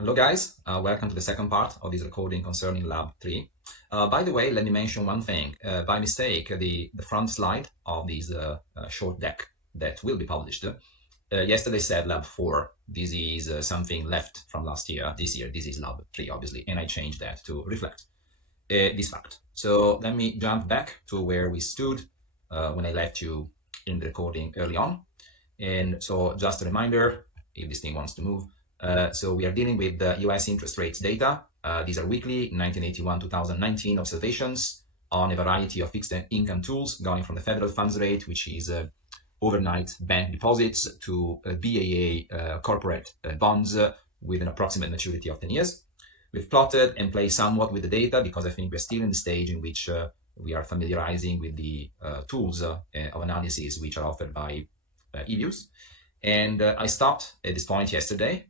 Hello guys, welcome to the second part of this recording concerning Lab 3. By the way, let me mention one thing. By mistake, the front slide of this short deck that will be published yesterday said Lab 4. This is something left from last year. This year, this is Lab 3, obviously, and I changed that to reflect this fact. So let me jump back to where we stood when I left you in the recording early on. And so just a reminder, if this thing wants to move, so we are dealing with the US interest rates data. These are weekly 1981-2019 observations on a variety of fixed income tools going from the federal funds rate, which is overnight bank deposits, to BAA corporate bonds with an approximate maturity of 10 years. We've plotted and played somewhat with the data because I think we're still in the stage in which we are familiarizing with the tools of analysis which are offered by eViews. And I stopped at this point yesterday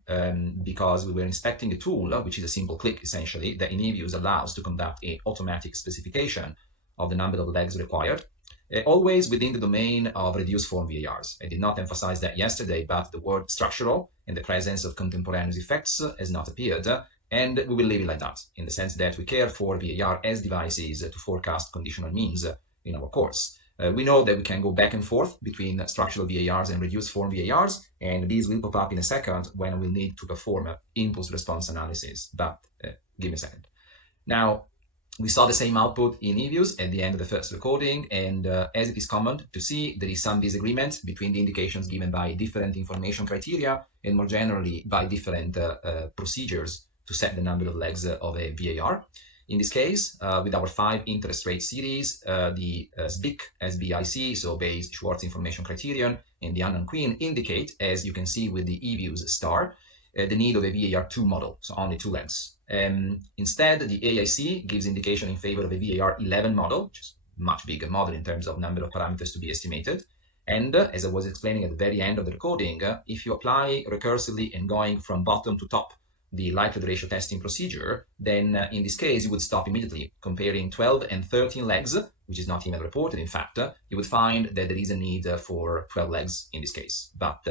because we were inspecting a tool, which is a simple click essentially, that in eViews allows to conduct an automatic specification of the number of legs required, always within the domain of reduced form VARs. I did not emphasize that yesterday, but the word structural and the presence of contemporaneous effects has not appeared, and we will leave it like that, in the sense that we care for VAR as devices to forecast conditional means in our course. We know that we can go back and forth between structural VARs and reduced form VARs, and these will pop up in a second when we'll need to perform impulse response analysis, but give me a second. Now, we saw the same output in eViews at the end of the first recording, and as it is common to see, there is some disagreement between the indications given by different information criteria and more generally by different procedures to set the number of legs of a VAR. In this case, with our 5 interest rate series, the SBIC, so Bayes Schwartz information criterion, and the unknown queen indicate, as you can see with the eViews star, the need of a VAR2 model, so only 2 legs. Instead, the AIC gives indication in favor of a VAR11 model, which is a much bigger model in terms of number of parameters to be estimated. And as I was explaining at the very end of the recording, if you apply recursively and going from bottom to top the likelihood ratio testing procedure, then in this case, you would stop immediately. Comparing 12 and 13 legs, which is not even reported, in fact, you would find that there is a need for 12 legs in this case. But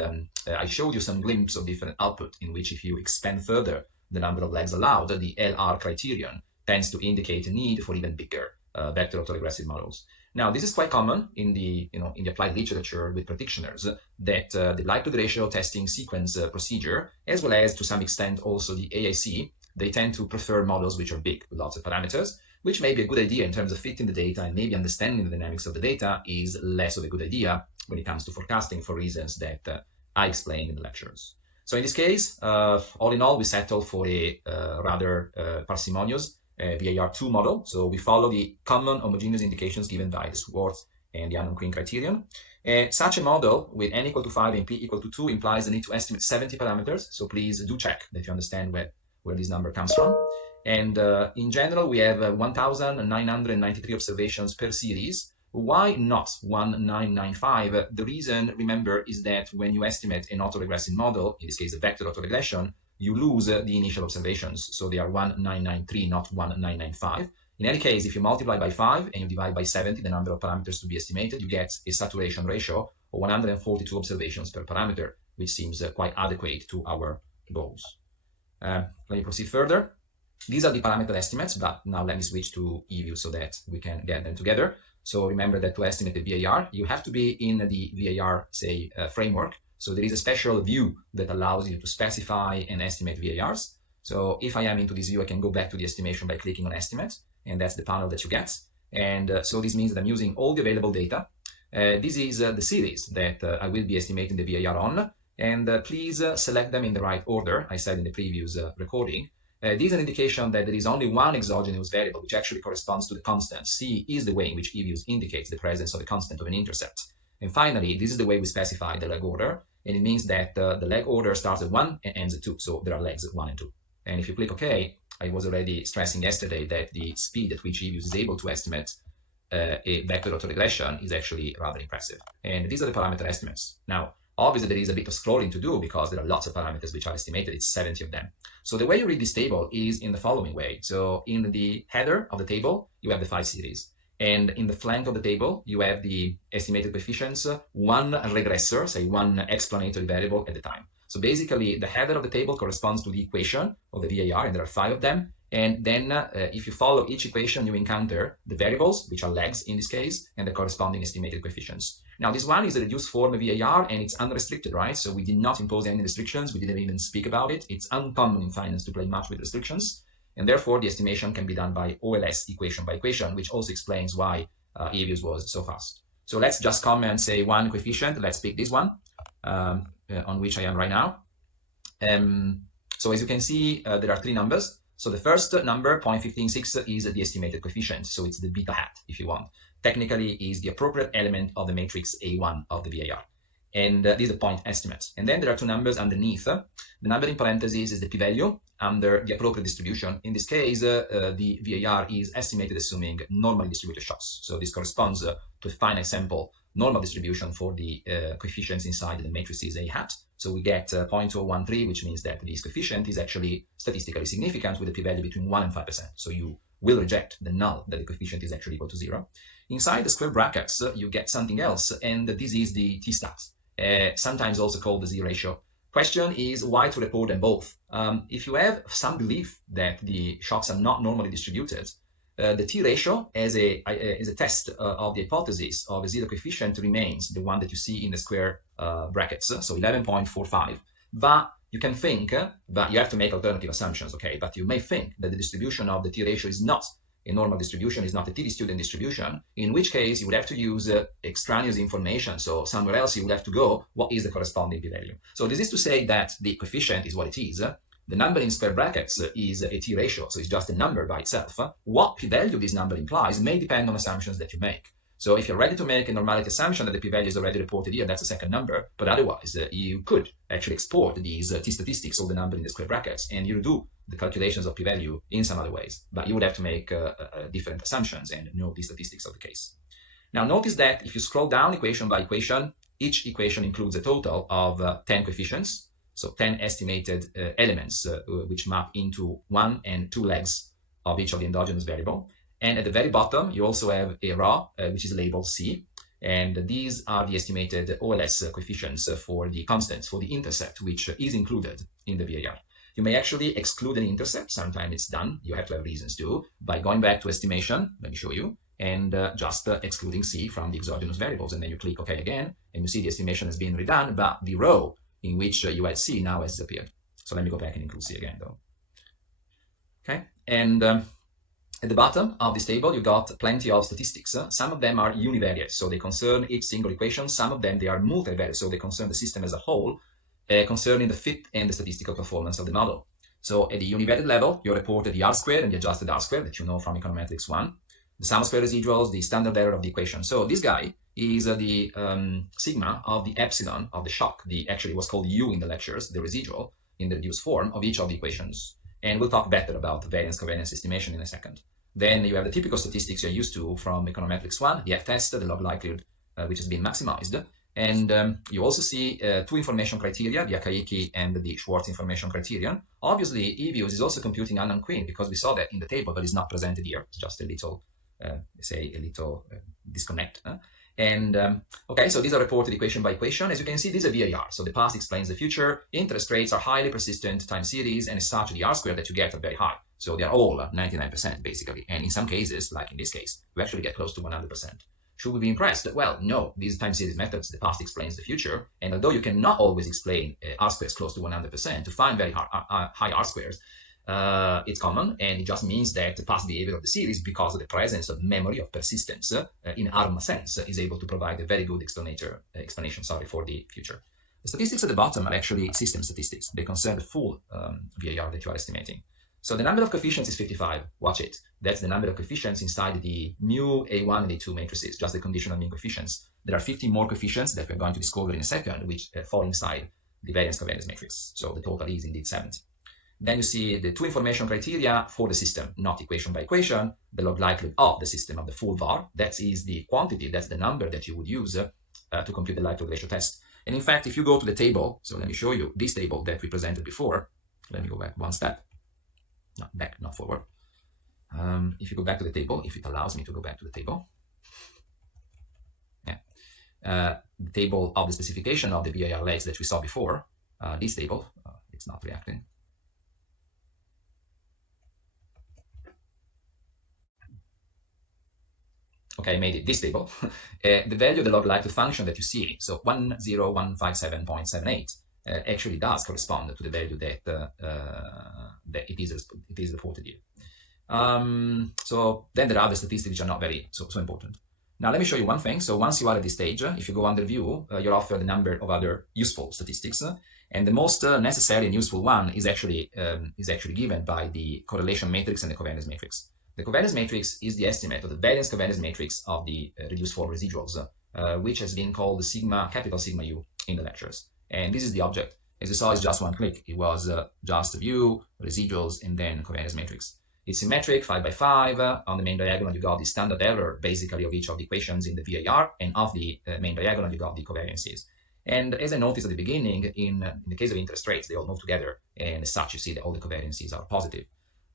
I showed you some glimpse of different output in which if you expand further the number of legs allowed, the LR criterion tends to indicate a need for even bigger vector autoregressive models. Now, this is quite common in the applied literature with practitioners that the likelihood ratio testing sequence procedure, as well as to some extent also the AIC, they tend to prefer models which are big with lots of parameters, which may be a good idea in terms of fitting the data, and maybe understanding the dynamics of the data is less of a good idea when it comes to forecasting for reasons that I explained in the lectures. So in this case, all in all, we settled for a rather parsimonious VAR2 model. So we follow the common homogeneous indications given by the Schwartz and the unknown queen criterion. Such a model with n equal to 5 and p equal to 2 implies the need to estimate 70 parameters. So please do check that you understand where this number comes from. And in general, we have 1,993 observations per series. Why not 1995? The reason, remember, is that when you estimate an autoregressive model, in this case a vector autoregression, you lose the initial observations. So they are 1993, not 1995. In any case, if you multiply by 5 and you divide by 70, the number of parameters to be estimated, you get a saturation ratio of 142 observations per parameter, which seems quite adequate to our goals. Let me proceed further. These are the parameter estimates, but now let me switch to eView so that we can get them together. So remember that to estimate the VAR, you have to be in the VAR, say, framework. So there is a special view that allows you to specify and estimate VARs. So if I am into this view, I can go back to the estimation by clicking on estimate, and that's the panel that you get. And so this means that I'm using all the available data. This is the series that I will be estimating the VAR on, and please select them in the right order, I said in the previous recording. This is an indication that there is only one exogenous variable, which actually corresponds to the constant. C is the way in which eViews indicates the presence of a constant of an intercept. And finally, this is the way we specify the leg order, and it means that the leg order starts at 1 and ends at 2, so there are legs at 1 and 2. And if you click OK, I was already stressing yesterday that the speed at which eViews is able to estimate a vector autoregression is actually rather impressive. And these are the parameter estimates. Now, obviously, there is a bit of scrolling to do because there are lots of parameters which are estimated. It's 70 of them. So the way you read this table is in the following way. So in the header of the table, you have the 5 series. And in the flank of the table, you have the estimated coefficients, one regressor, say one explanatory variable at a time. So basically, the header of the table corresponds to the equation of the VAR, and there are 5 of them. And then if you follow each equation, you encounter the variables, which are legs in this case, and the corresponding estimated coefficients. Now, this one is a reduced form of VAR, and it's unrestricted, right? So we did not impose any restrictions. We didn't even speak about it. It's uncommon in finance to play much with restrictions. And therefore, the estimation can be done by OLS, equation by equation, which also explains why EViews was so fast. So let's just come and say one coefficient. Let's pick this one, on which I am right now. So as you can see, there are 3 numbers. So the first number, 0.156, is the estimated coefficient. So it's the beta hat, if you want. Technically, is the appropriate element of the matrix A1 of the VAR. And this is a point estimate. And then there are 2 numbers underneath. The number in parentheses is the p-value under the appropriate distribution. In this case, the VAR is estimated assuming normally distributed shocks. So this corresponds to a finite sample normal distribution for the coefficients inside the matrices A hat. So we get 0.013, which means that this coefficient is actually statistically significant with a p-value between 1 and 5%. So you will reject the null that the coefficient is actually equal to 0. Inside the square brackets, you get something else, and this is the t-stat, sometimes also called the z-ratio. Question is why to report them both. If you have some belief that the shocks are not normally distributed, the t-ratio as a test of the hypothesis of a zero coefficient remains the one that you see in the square brackets, so 11.45. But you can think, but you have to make alternative assumptions, okay? But you may think that the distribution of the t-ratio is not a normal distribution, is not a t-student distribution, in which case you would have to use extraneous information. So somewhere else you would have to go, what is the corresponding p-value? So this is to say that the coefficient is what it is. The number in square brackets is a t-ratio, so it's just a number by itself. What p-value this number implies may depend on assumptions that you make. So if you're ready to make a normality assumption that the p-value is already reported here, that's a second number. But otherwise, you could actually export these t-statistics of the number in the square brackets, and you do the calculations of p-value in some other ways. But you would have to make different assumptions and know the statistics of the case. Now notice that if you scroll down equation by equation, each equation includes a total of 10 coefficients. So 10 estimated elements which map into 1 and 2 legs of each of the endogenous variable. And at the very bottom, you also have a row which is labeled C. And these are the estimated OLS coefficients for the constants, for the intercept, which is included in the VAR. You may actually exclude an intercept. Sometimes it's done. You have to have reasons to, by going back to estimation. Let me show you. And just excluding C from the exogenous variables. And then you click OK again. And you see the estimation has been redone, but the row in which you had C now has disappeared. So let me go back and include C again, though. Okay, and at the bottom of this table, you got plenty of statistics. Some of them are univariate, so they concern each single equation. Some of them, they are multivariate, so they concern the system as a whole, concerning the fit and the statistical performance of the model. So at the univariate level, you reported the R squared and the adjusted R squared that you know from econometrics 1, the sum of square residuals, the standard error of the equation. So this guy is the sigma of the epsilon of the shock. Actually, it was called U in the lectures, the residual in the reduced form of each of the equations. And we'll talk better about variance covariance estimation in a second. Then you have the typical statistics you're used to from econometrics 1, the F-test, the log likelihood, which has been maximized. And you also see 2 information criteria, the Akaike and the Schwartz information criterion. Obviously, EViews is also computing unknown queen because we saw that in the table, but it's not presented here. It's just a little, disconnect. And okay, so these are reported equation by equation. As you can see, this is a VAR. So the past explains the future. Interest rates are highly persistent time series, and as such, the R squared that you get are very high. So they are all 99% basically. And in some cases, like in this case, we actually get close to 100%. Should we be impressed? Well, no. These time series methods, the past explains the future. And although you cannot always explain R squares close to 100%, to find very high R squares, it's common, and it just means that the past behavior of the series, because of the presence of memory of persistence in ARMA sense, is able to provide a very good explanation for the future. The statistics at the bottom are actually system statistics. They concern the full VAR that you are estimating. So the number of coefficients is 55. Watch it. That's the number of coefficients inside the mu A1 and A2 matrices, just the conditional mean coefficients. There are 50 more coefficients that we're going to discover in a second, which fall inside the variance covariance matrix. So the total is indeed 70. Then you see the 2 information criteria for the system, not equation by equation, the log likelihood of the system of the full VAR. That is the quantity, that's the number that you would use to compute the likelihood ratio test. And in fact, if you go to the table, so let me show you this table that we presented before. Let me go back one step. Not back, not forward. If you go back to the table, if it allows me to go back to the table. Yeah. The table of the specification of the VAR legs that we saw before. this table. It's not reacting. Okay, I made it this table. The value of the log-likely function that you see, so 10157.78, actually does correspond to the value that that it is reported here. So then there are the statistics which are not very so important. Now let me show you one thing. So once you are at this stage, if you go under view, you're offered a number of other useful statistics, and the most necessary and useful one is actually given by the correlation matrix and the covariance matrix. The covariance matrix is the estimate of the variance covariance matrix of the reduced form residuals, which has been called sigma, capital sigma U in the lectures. And this is the object. As you saw, it's just one click. It was just view, residuals, and then covariance matrix. It's symmetric, 5 by 5. On the main diagonal, you got the standard error, basically, of each of the equations in the VAR, and of the main diagonal, you got the covariances. And as I noticed at the beginning, in the case of interest rates, they all move together, and as such, you see that all the covariances are positive.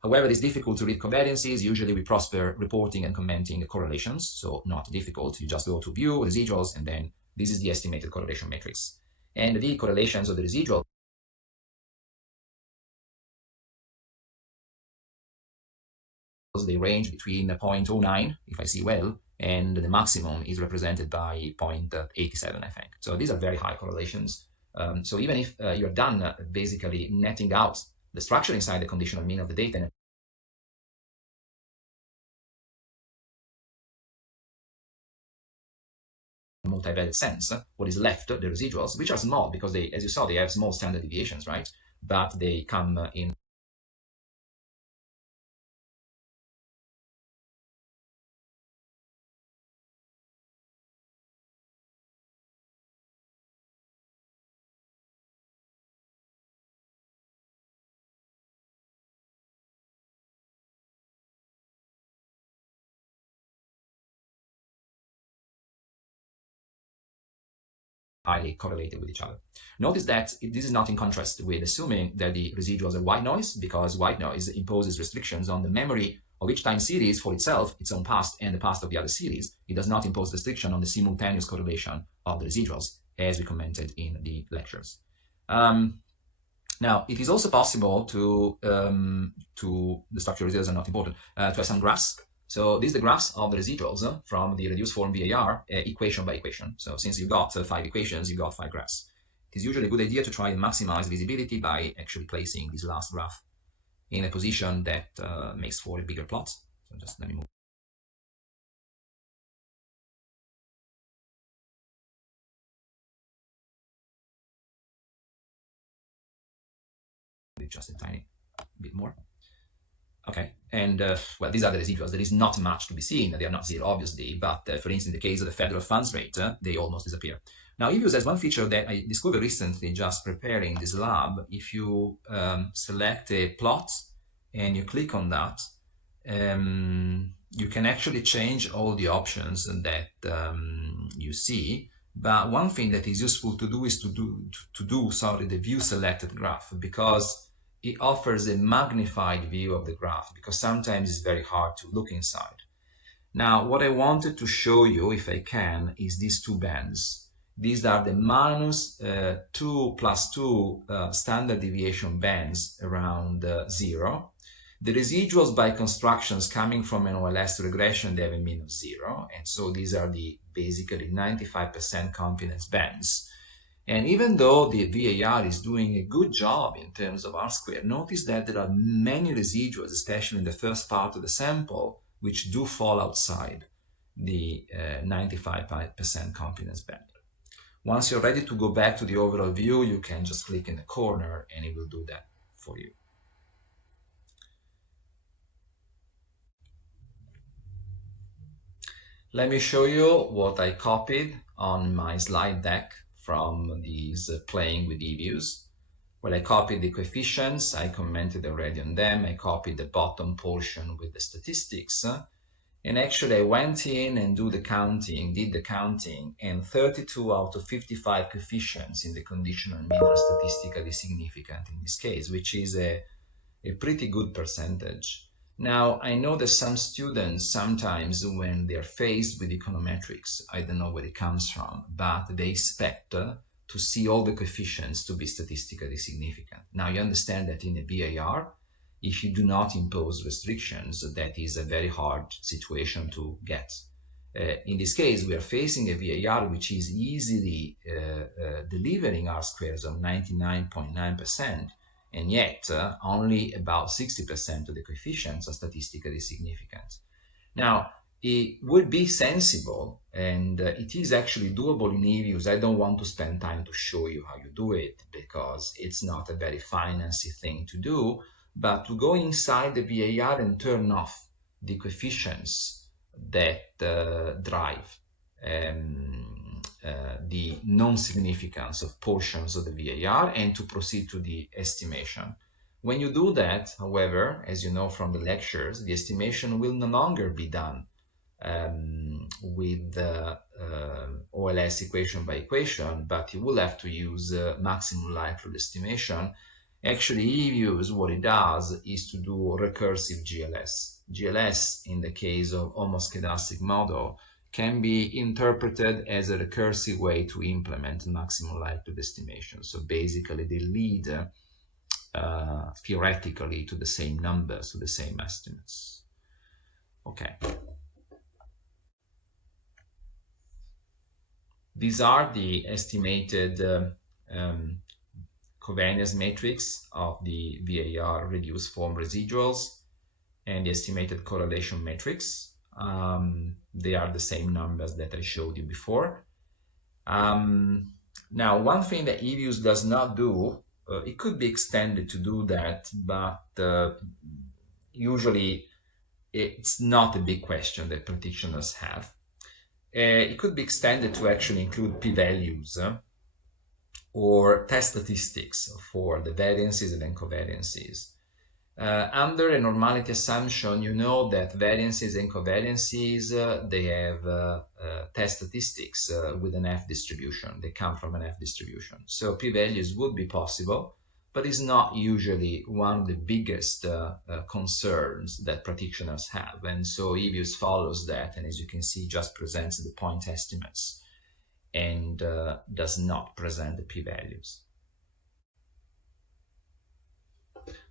However, it's difficult to read covariances. Usually we prosper reporting and commenting correlations, so not difficult. You just go to view, residuals, and then this is the estimated correlation matrix. And the correlations of the residual, they range between 0.09, if I see well, and the maximum is represented by 0.87, I think. So these are very high correlations. So even if you're done basically netting out the structure inside the conditional mean of the data in a multivariate sense, what is left, the residuals, which are small because they, as you saw, they have small standard deviations, right? But they come in highly correlated with each other. Notice that this is not in contrast with assuming that the residuals are white noise, because white noise imposes restrictions on the memory of each time series for itself, its own past, and the past of the other series. It does not impose restriction on the simultaneous correlation of the residuals, as we commented in the lectures. Now, it is also possible to the structural residuals are not important, to have some graphs. So these are the graphs of the residuals from the reduced form VAR, equation by equation. So since you got 5 equations, you got 5 graphs. It is usually a good idea to try and maximize visibility by actually placing this last graph in a position that makes for a bigger plot. So just let me move. Just a tiny bit more. Okay, and well, these are the residuals. There is not much to be seen. They are not zero, obviously, but for instance, in the case of the federal funds rate, they almost disappear. Now, EViews has one feature that I discovered recently just preparing this lab. If you select a plot and you click on that, you can actually change all the options that you see. But one thing that is useful to do is to do the view selected graph, because it offers a magnified view of the graph, because sometimes it's very hard to look inside. Now, what I wanted to show you, if I can, is these two bands. These are the minus 2 plus 2 standard deviation bands around 0. The residuals by constructions coming from an OLS regression, they have a mean of 0. And so these are the basically 95% confidence bands. And even though the VAR is doing a good job in terms of R-squared, notice that there are many residuals, especially in the first part of the sample, which do fall outside the 95% confidence band. Once you're ready to go back to the overall view, you can just click in the corner and it will do that for you. Let me show you what I copied on my slide deck from these playing with EViews. Well, I copied the coefficients, I commented already on them, I copied the bottom portion with the statistics, and actually I went in and did the counting, and 32 out of 55 coefficients in the conditional mean are statistically significant in this case, which is a pretty good percentage. Now, I know that some students sometimes when they're faced with econometrics, I don't know where it comes from, but they expect to see all the coefficients to be statistically significant. Now you understand that in a VAR, if you do not impose restrictions, that is a very hard situation to get. In this case, we are facing a VAR which is easily delivering R-squares of 99.9%, and yet only about 60% of the coefficients are statistically significant. Now, it would be sensible, and it is actually doable in EViews. I don't want to spend time to show you how you do it, because it's not a very fancy thing to do, but to go inside the VAR and turn off the coefficients that drive the non-significance of portions of the VAR, and to proceed to the estimation. When you do that, however, as you know from the lectures, the estimation will no longer be done with the OLS equation by equation, but you will have to use maximum likelihood estimation. Actually, EViews, what it does is to do recursive GLS. GLS, in the case of homoscedastic model, can be interpreted as a recursive way to implement maximum likelihood estimation. So basically, they lead theoretically to the same numbers, to the same estimates. Okay. These are the estimated covariance matrix of the VAR reduced form residuals and the estimated correlation matrix. They are the same numbers that I showed you before. Now, one thing that EViews does not do, it could be extended to do that, but usually it's not a big question that practitioners have. It could be extended to actually include p-values or test statistics for the variances and covariances. Under a normality assumption, you know that variances and covariances, they have test statistics with an F distribution. They come from an F distribution. So p-values would be possible, but it's not usually one of the biggest concerns that practitioners have. And so EViews follows that, and as you can see, just presents the point estimates and does not present the p-values.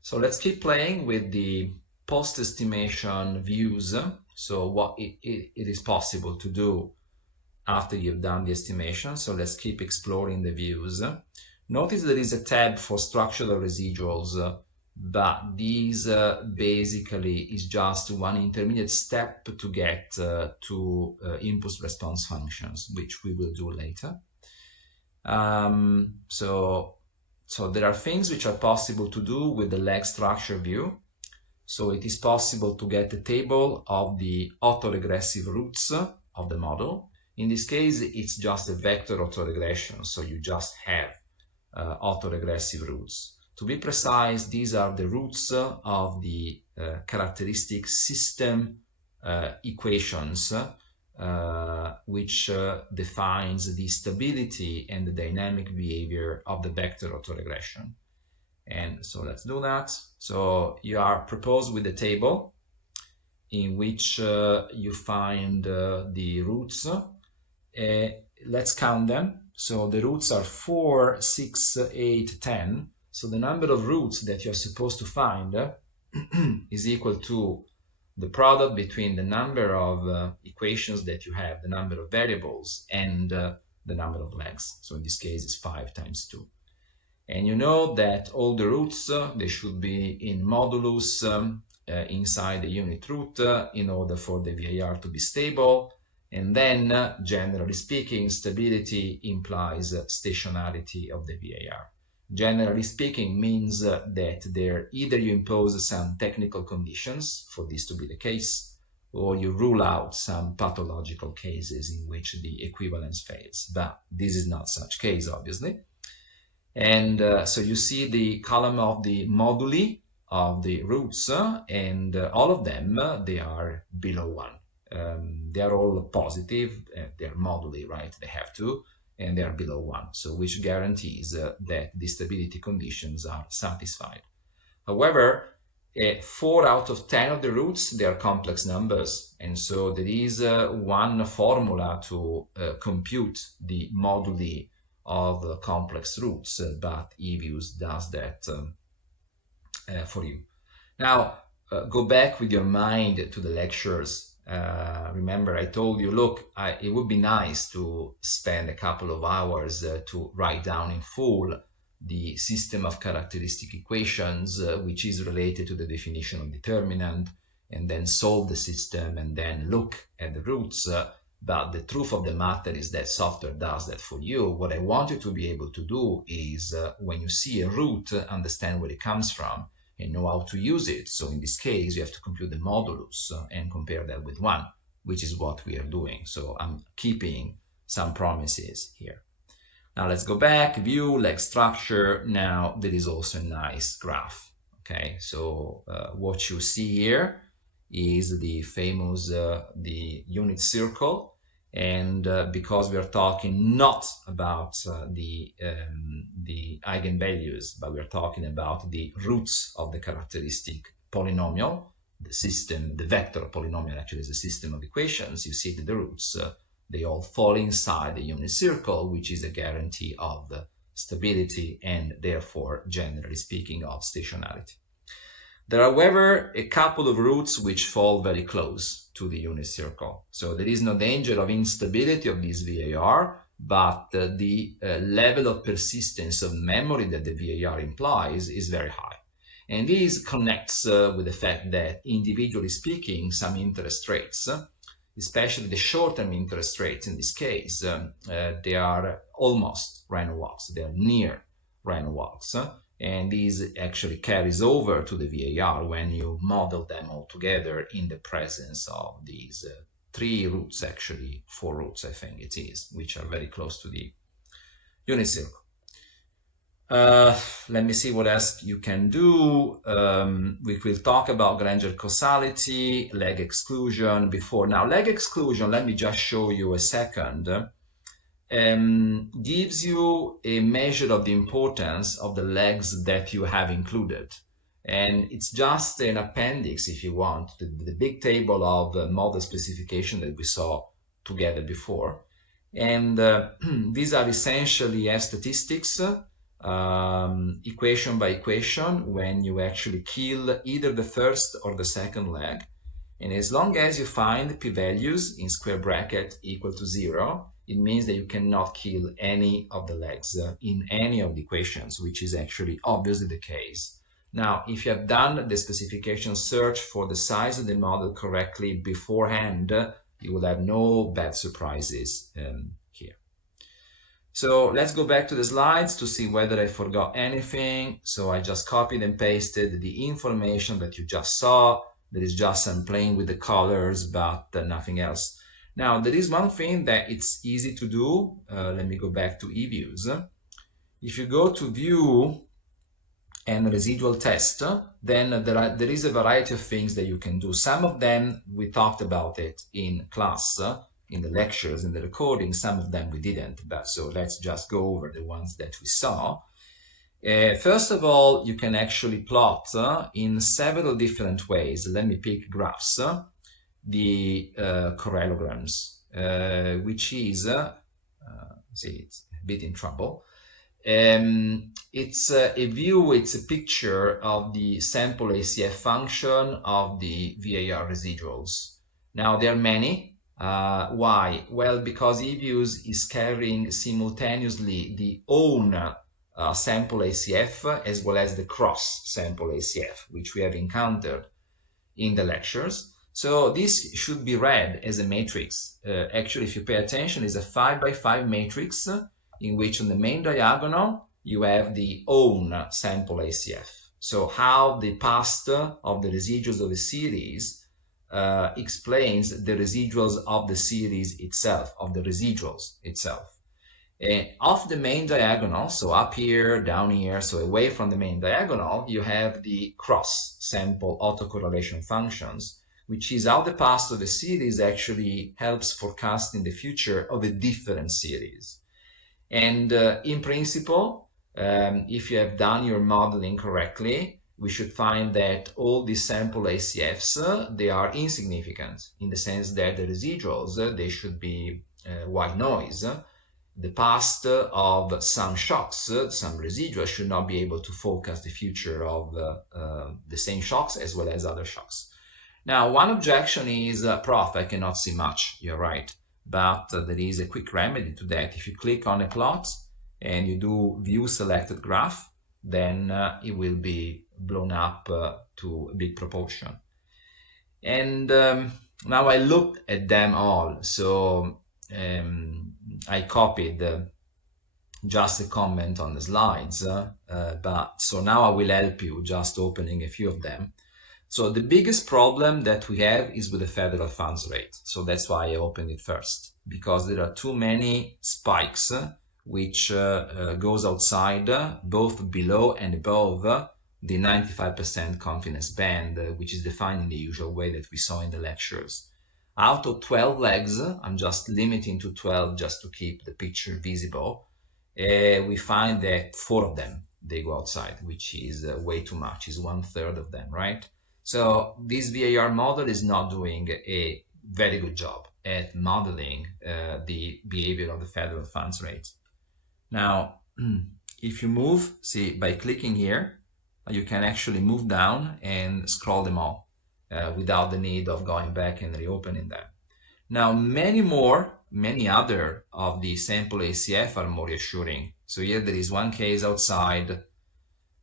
So let's keep playing with the post-estimation views. So what it is possible to do after you've done the estimation. So let's keep exploring the views. Notice there is a tab for structural residuals, but these basically is just one intermediate step to get to impulse response functions, which we will do later. So there are things which are possible to do with the leg structure view. So it is possible to get a table of the autoregressive roots of the model. In this case, it's just a vector autoregression, so you just have autoregressive roots. To be precise, these are the roots of the characteristic system equations which defines the stability and the dynamic behavior of the vector autoregression. And so let's do that. So you are proposed with a table in which you find the roots. Let's count them. So the roots are 4, 6, 8, 10. So the number of roots that you're supposed to find is equal to the product between the number of equations that you have, the number of variables, and the number of legs. So in this case, it's 5 times 2. And you know that all the roots, they should be in modulus inside the unit root in order for the VAR to be stable. And then, generally speaking, stability implies stationarity of the VAR. Generally speaking means that there either you impose some technical conditions for this to be the case, or you rule out some pathological cases in which the equivalence fails. But this is not such case, obviously. And so you see the column of the moduli of the roots, and all of them, they are below 1. They are all positive, they are moduli, right? They have to, and they are below 1, so which guarantees that the stability conditions are satisfied. However, 4 out of 10 of the roots, they are complex numbers, and so there is one formula to compute the moduli of complex roots, but eViews does that for you. Now, go back with your mind to the lectures. Remember, I told you, look, it would be nice to spend a couple of hours to write down in full the system of characteristic equations, which is related to the definition of determinant, and then solve the system and then look at the roots. But the truth of the matter is that software does that for you. What I want you to be able to do is, when you see a root, understand where it comes from and know how to use it. So in this case, you have to compute the modulus and compare that with 1, which is what we are doing. So I'm keeping some promises here. Now let's go back, view, leg structure. Now there is also a nice graph. Okay, so what you see here is the famous the unit circle, and because we are talking not about the eigenvalues, but we are talking about the roots of the characteristic polynomial, the system, the vector polynomial actually is a system of equations. You see that the roots, they all fall inside the unit circle, which is a guarantee of stability and therefore, generally speaking, of stationarity. There are, however, a couple of roots which fall very close to the unit circle. So there is no danger of instability of this VAR, but the level of persistence of memory that the VAR implies is very high. And this connects with the fact that, individually speaking, some interest rates, especially the short-term interest rates in this case, they are almost random walks. They are near random walks. And this actually carries over to the VAR when you model them all together in the presence of these 3 roots, actually 4 roots, I think it is, which are very close to the unit circle. Let me see what else you can do. We will talk about Granger causality, leg exclusion before. Now, leg exclusion, let me just show you a second. Gives you a measure of the importance of the legs that you have included. And it's just an appendix, if you want, to the big table of model specification that we saw together before. And these are essentially statistics, equation by equation, when you actually kill either the first or the second leg. And as long as you find p-values in square bracket equal to 0, it means that you cannot kill any of the legs in any of the equations, which is actually obviously the case. Now, if you have done the specification search for the size of the model correctly beforehand, you will have no bad surprises here. So let's go back to the slides to see whether I forgot anything. So I just copied and pasted the information that you just saw. There is just some playing with the colors, but nothing else. Now, there is one thing that it's easy to do. Let me go back to eViews. If you go to View and Residual Test, then there is a variety of things that you can do. Some of them, we talked about it in class, in the lectures, in the recording. Some of them we didn't. But so let's just go over the ones that we saw. First of all, you can actually plot in several different ways. Let me pick graphs. The correlograms, which is, see, it's a bit in trouble. It's a view, it's a picture of the sample ACF function of the VAR residuals. Now, there are many. Why? Well, because eViews is carrying simultaneously the own sample ACF as well as the cross sample ACF, which we have encountered in the lectures. So this should be read as a matrix. Actually, if you pay attention, it's a 5 by 5 matrix in which on the main diagonal you have the own sample ACF. So how the past of the residuals of the series explains the residuals of the series itself, of the residuals itself. Off the main diagonal, so up here, down here, so away from the main diagonal, you have the cross sample autocorrelation functions, which is how the past of a series actually helps forecasting the future of a different series. And in principle, if you have done your modeling correctly, we should find that all these sample ACFs, they are insignificant in the sense that the residuals, they should be white noise. the past of some shocks, some residuals, should not be able to forecast the future of the same shocks as well as other shocks. Now, one objection is, Prof, I cannot see much. You're right. But there is a quick remedy to that. If you click on a plot and you do view selected graph, then it will be blown up to a big proportion. And now I looked at them all. So I copied just a comment on the slides, but so now I will help you just opening a few of them. So the biggest problem that we have is with the federal funds rate. So that's why I opened it first, because there are too many spikes which goes outside, both below and above the 95% confidence band, which is defined in the usual way that we saw in the lectures. Out of 12 legs, I'm just limiting to 12 just to keep the picture visible, we find that 4 of them, they go outside, which is way too much, is 1/3 of them, right? So this VAR model is not doing a very good job at modeling the behavior of the federal funds rate. Now, if you move, see, by clicking here, you can actually move down and scroll them all without the need of going back and reopening them. Now, many other of the sample ACF are more reassuring. So here there is one case outside,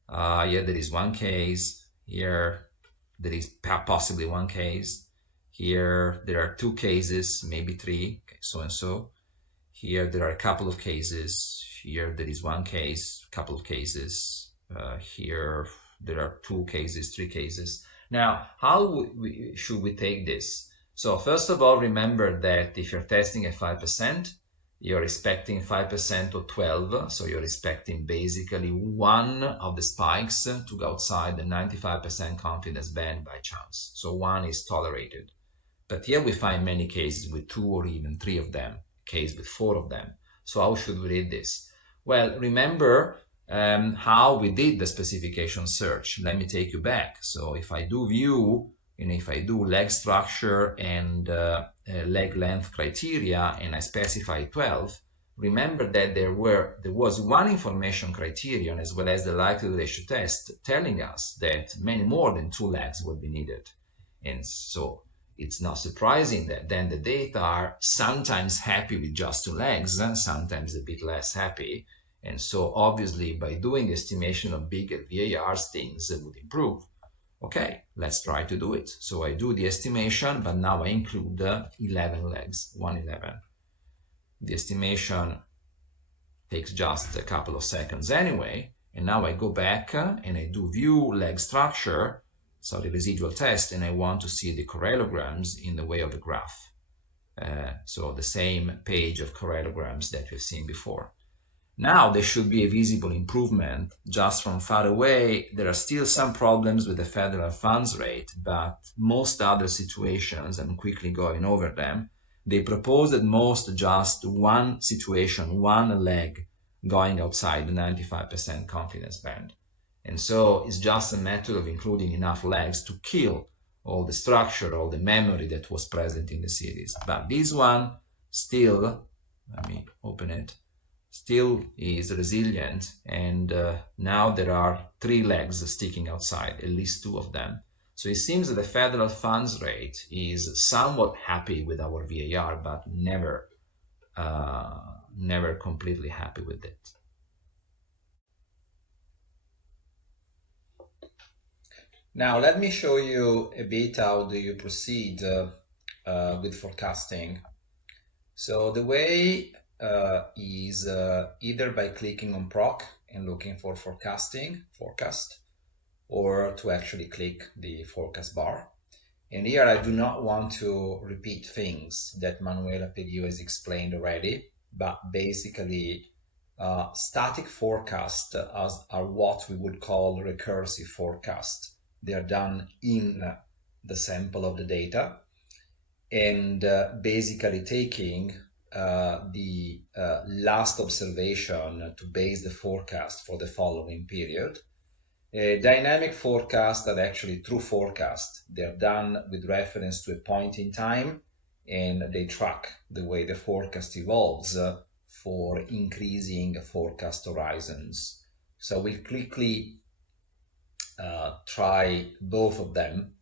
here there is one case, here there is possibly one case, here there are 2 cases, maybe 3, okay, so and so. Here there are a couple of cases, here there is 1 case, a couple of cases, here there are 2 cases, 3 cases. Now, how should we take this? So first of all, remember that if you're testing at 5%, you're expecting 5% of 12, so you're expecting basically 1 of the spikes to go outside the 95% confidence band by chance. So 1 is tolerated. But here we find many cases with 2 or even 3 of them, a case with 4 of them. So how should we read this? Well, remember how we did the specification search. Let me take you back. So if I do view, and if I do leg structure and leg length criteria and I specify 12, remember that there was one information criterion as well as the likelihood ratio test telling us that many more than 2 legs would be needed. And so it's not surprising that then the data are sometimes happy with just 2 legs, sometimes a bit less happy. And so obviously by doing estimation of bigger VARs, things would improve. Okay, let's try to do it. So I do the estimation, but now I include 11 legs, 111. The estimation takes just a couple of seconds anyway. And now I go back and I do view leg structure, so the residual test, and I want to see the correlograms in the way of the graph. So the same page of correlograms that we've seen before. Now there should be a visible improvement just from far away. There are still some problems with the federal funds rate, but most other situations, I'm quickly going over them, they propose at most just 1 situation, 1 leg going outside the 95% confidence band. And so it's just a matter of including enough legs to kill all the structure, all the memory that was present in the series. But this one still, let me open it, still is resilient, and now there are 3 legs sticking outside, at least 2 of them. So it seems that the federal funds rate is somewhat happy with our VAR, but never completely happy with it. Now let me show you a bit how do you proceed with forecasting. So the way is either by clicking on proc and looking for forecast, or to actually click the forecast bar. And here I do not want to repeat things that Manuela Pedio has explained already, but basically static forecasts are what we would call recursive forecast. They are done in the sample of the data and basically taking the last observation to base the forecast for the following period. Dynamic forecasts are actually true forecasts. They're done with reference to a point in time, and they track the way the forecast evolves for increasing forecast horizons. So we'll quickly try both of them.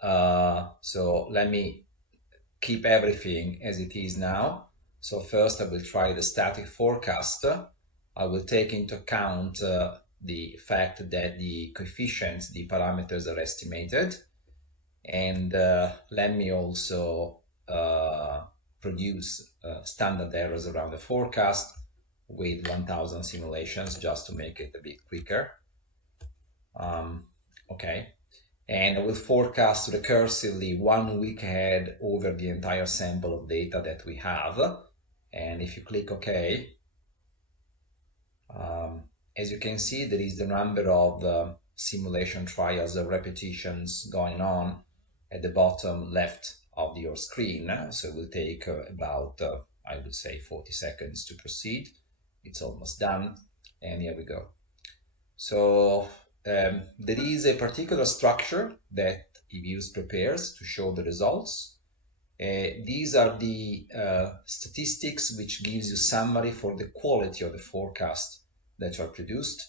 So let me keep everything as it is now. So first I will try the static forecast. I will take into account the fact that the coefficients, the parameters are estimated. And let me also produce standard errors around the forecast with 1000 simulations just to make it a bit quicker. Okay, and I will forecast recursively 1 week ahead over the entire sample of data that we have. And if you click OK, as you can see, there is the number of simulation trials or repetitions going on at the bottom left of your screen. So it will take about, I would say, 40 seconds to proceed. It's almost done, and here we go. So there is a particular structure that eViews prepares to show the results. These are the statistics which gives you summary for the quality of the forecast that are produced.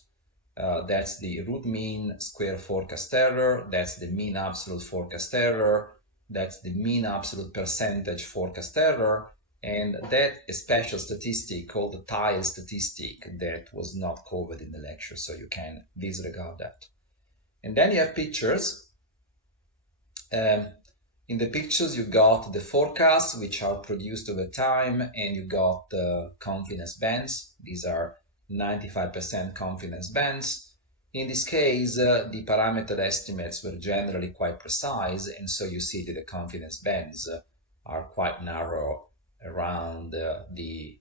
That's the root mean square forecast error, that's the mean absolute forecast error, that's the mean absolute percentage forecast error, and that a special statistic called the tile statistic that was not covered in the lecture, so you can disregard that. And then you have pictures. In the pictures you got the forecasts which are produced over time, and you got the confidence bands. These are 95% confidence bands. In this case, the parameter estimates were generally quite precise, and so you see that the confidence bands are quite narrow around the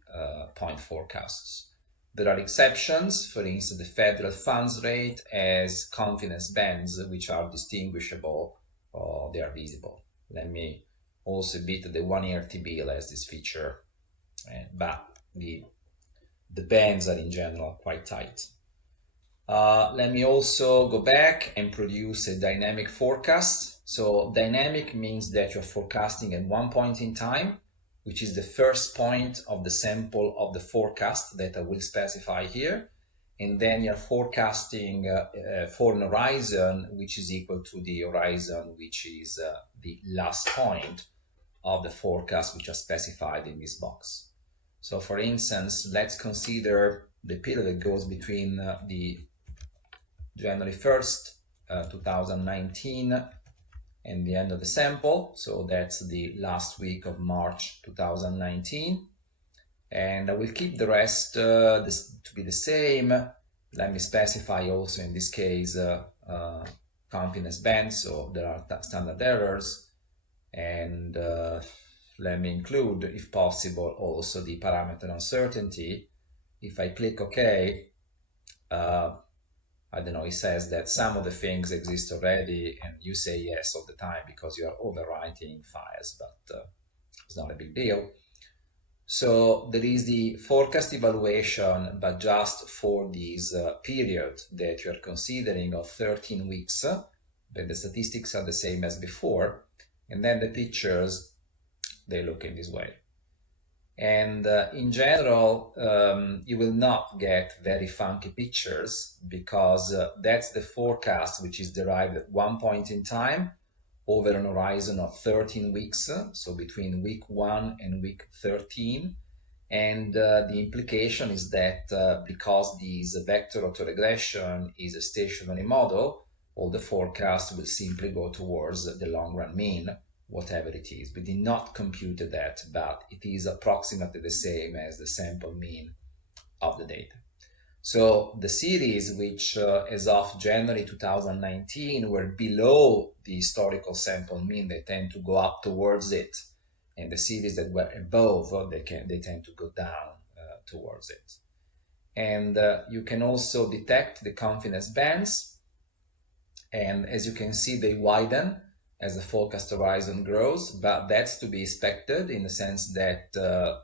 point forecasts. There are exceptions, for instance, the federal funds rate has confidence bands which are distinguishable, or they are visible. Let me also admit the 1 year T-bill has this feature, but the bands are in general quite tight. Let me also go back and produce a dynamic forecast. So dynamic means that you're forecasting at one point in time, which is the first point of the sample of the forecast that I will specify here. And then you're forecasting for an horizon which is equal to the horizon which is the last point of the forecast which are specified in this box. So for instance, let's consider the period that goes between the January 1st, 2019 and the end of the sample. So that's the last week of March 2019. And I will keep the rest to be the same. Let me specify also in this case confidence bands, so there are standard errors. And let me include, if possible, also the parameter uncertainty. If I click OK, I don't know, it says that some of the things exist already, and you say yes all the time because you are overwriting files, but it's not a big deal. So there is the forecast evaluation, but just for this period that you are considering of 13 weeks, but the statistics are the same as before. And then the pictures, they look in this way. And in general, you will not get very funky pictures because that's the forecast which is derived at one point in time over an horizon of 13 weeks, so between week 1 and week 13. And the implication is that because this vector autoregression is a stationary model, all the forecasts will simply go towards the long run mean, whatever it is. We did not compute that, but it is approximately the same as the sample mean of the data. So the series which as of January 2019 were below the historical sample mean, they tend to go up towards it, and the series that were above, they tend to go down towards it. And you can also detect the confidence bands, and as you can see, they widen as the forecast horizon grows, but that's to be expected in the sense that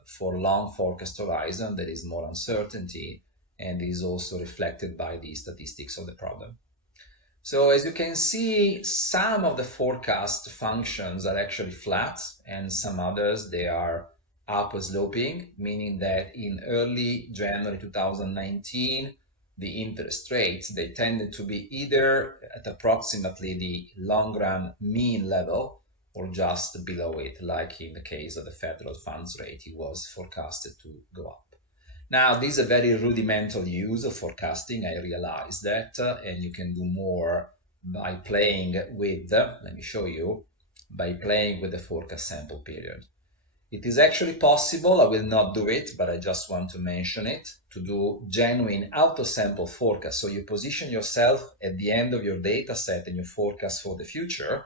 for long forecast horizon there is more uncertainty, and is also reflected by the statistics of the problem. So as you can see, some of the forecast functions are actually flat, and some others, they are upward sloping, meaning that in early January 2019, the interest rates, they tended to be either at approximately the long-run mean level or just below it, like in the case of the federal funds rate, it was forecasted to go up. Now, this is a very rudimental use of forecasting, I realize that, and you can do more by playing with, let me show you, by playing with the forecast sample period. It is actually possible, I will not do it, but I just want to mention it, to do genuine auto-sample forecast. So you position yourself at the end of your data set and your forecast for the future.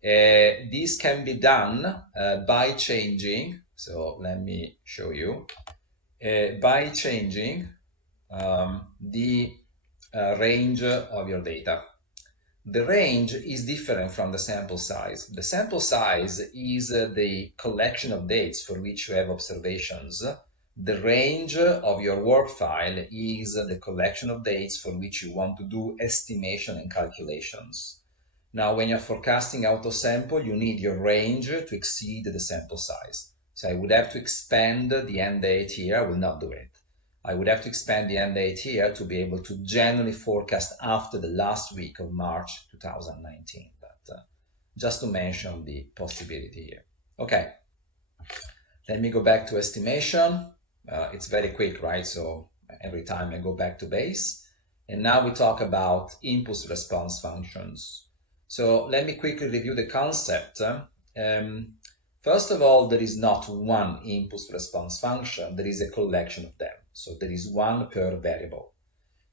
This can be done by changing, so let me show you, by changing the range of your data. The range is different from the sample size. The sample size is the collection of dates for which you have observations. The range of your work file is the collection of dates for which you want to do estimation and calculations. Now, when you're forecasting auto-sample, you need your range to exceed the sample size. So I would have to expand the end date here. I will not do it. I would have to expand the end date here to be able to generally forecast after the last week of March 2019. But just to mention the possibility here. Okay, let me go back to estimation. It's very quick, right? So every time I go back to base. And now we talk about impulse response functions. So let me quickly review the concept. First of all, there is not one impulse response function, there is a collection of them. So there is one per variable.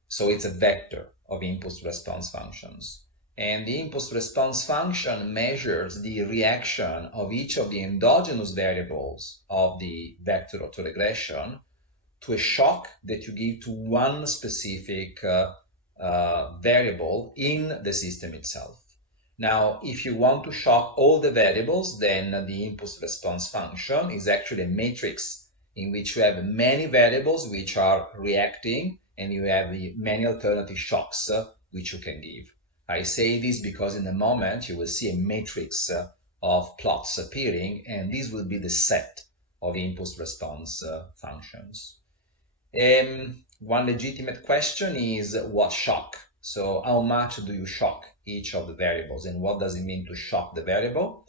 So it's a vector of impulse response functions. And the impulse response function measures the reaction of each of the endogenous variables of the vector autoregression to a shock that you give to one specific variable in the system itself. Now, if you want to shock all the variables, then the impulse response function is actually a matrix in which you have many variables which are reacting, and you have many alternative shocks which you can give. I say this because in a moment you will see a matrix of plots appearing, and this will be the set of impulse response functions. One legitimate question is what shock? So how much do you shock each of the variables, and what does it mean to shock the variable?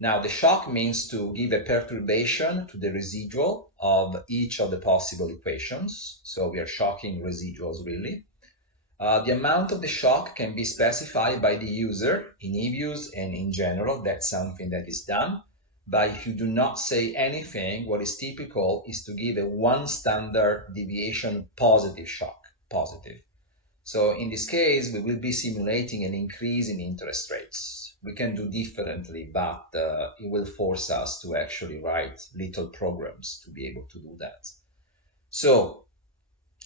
Now, the shock means to give a perturbation to the residual of each of the possible equations. So we are shocking residuals, really. The amount of the shock can be specified by the user in eViews and in general. That's something that is done. But if you do not say anything, what is typical is to give a one standard deviation positive shock, positive. So in this case, we will be simulating an increase in interest rates. We can do differently, but it will force us to actually write little programs to be able to do that. So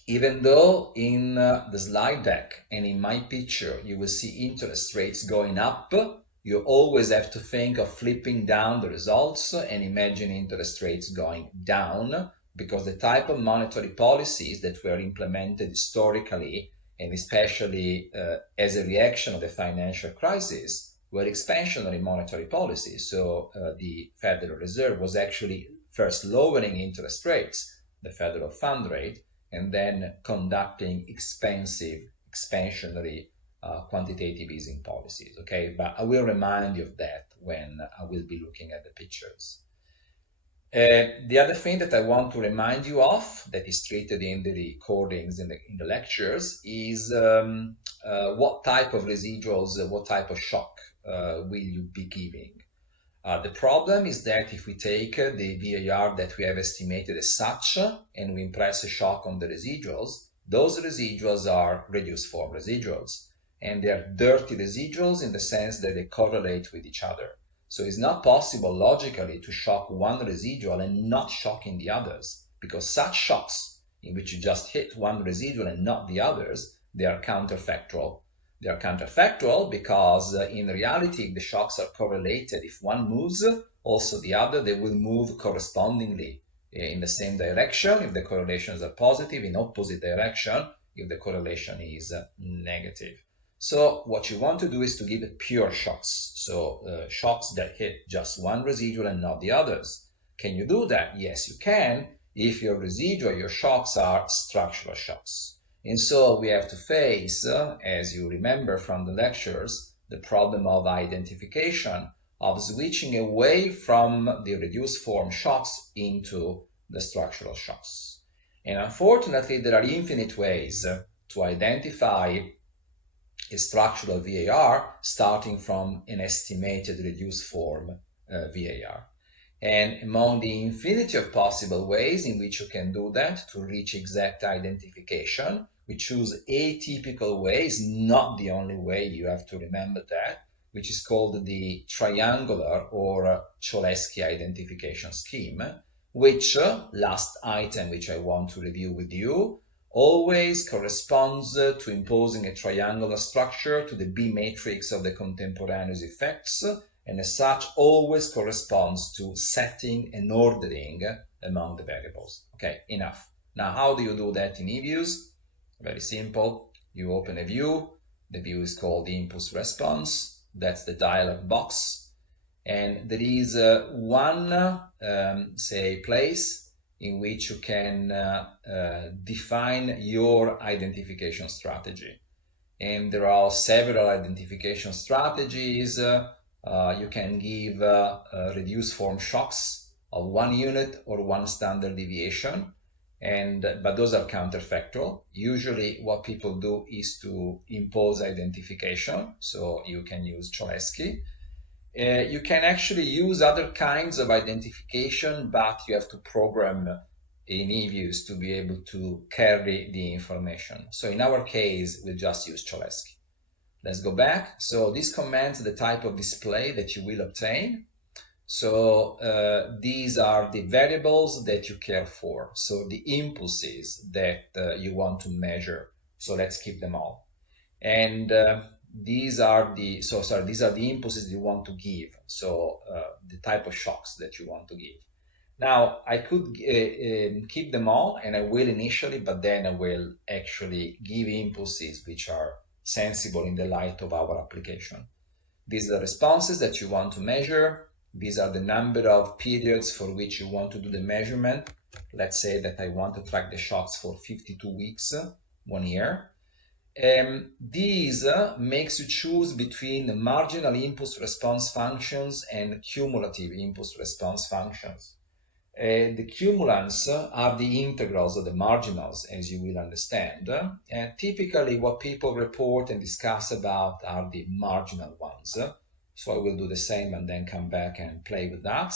even though in the slide deck and in my picture, you will see interest rates going up, you always have to think of flipping down the results and imagine interest rates going down, because the type of monetary policies that were implemented historically, and especially as a reaction of the financial crisis, were expansionary monetary policies. So the Federal Reserve was actually first lowering interest rates, the federal fund rate, and then conducting expansionary quantitative easing policies. Okay, but I will remind you of that when I will be looking at the pictures. The other thing that I want to remind you of, that is treated in the recordings in the lectures, is what type of residuals, what type of shock will you be giving. The problem is that if we take the VAR that we have estimated as such and we impress a shock on the residuals, those residuals are reduced form residuals, and they are dirty residuals in the sense that they correlate with each other. So it's not possible logically to shock one residual and not shocking the others, because such shocks in which you just hit one residual and not the others, they are counterfactual. They are counterfactual because in reality the shocks are correlated. If one moves, also the other, they will move correspondingly in the same direction if the correlations are positive, in opposite direction if the correlation is negative. So what you want to do is to give pure shocks. So shocks that hit just one residual and not the others Can you do that? Yes, you can, if your residual, your shocks are structural shocks. And so we have to face, as you remember from the lectures, the problem of identification, of switching away from the reduced form shocks into the structural shocks. And unfortunately, there are infinite ways to identify a structural VAR starting from an estimated reduced form VAR. And among the infinity of possible ways in which you can do that to reach exact identification, we choose atypical ways, not the only way, you have to remember that, which is called the triangular or Cholesky identification scheme, which, last item which I want to review with you, always corresponds to imposing a triangular structure to the B matrix of the contemporaneous effects, and as such always corresponds to setting and ordering among the variables. Okay, enough. Now, how do you do that in eViews? Very simple. You open a view. The view is called the impulse response. That's the dialog box. And there is one, say, place in which you can define your identification strategy. And there are several identification strategies. You can give reduced form shocks of 1 unit or 1 standard deviation, but those are counterfactual. Usually what people do is to impose identification, so you can use Cholesky. You can actually use other kinds of identification, but you have to program in eViews to be able to carry the information. So in our case, we'll just use Cholesky. Let's go back. So this commands the type of display that you will obtain. So these are the variables that you care for. So the impulses that you want to measure. So let's keep them all. And these are the impulses you want to give. So the type of shocks that you want to give. Now I could keep them all, and I will initially, but then I will actually give impulses which are sensible in the light of our application. These are the responses that you want to measure. These are the number of periods for which you want to do the measurement. Let's say that I want to track the shocks for 52 weeks, 1 year. These makes you choose between marginal impulse response functions and cumulative impulse response functions. The cumulants are the integrals of the marginals, as you will understand. And typically what people report and discuss about are the marginal ones. So I will do the same and then come back and play with that.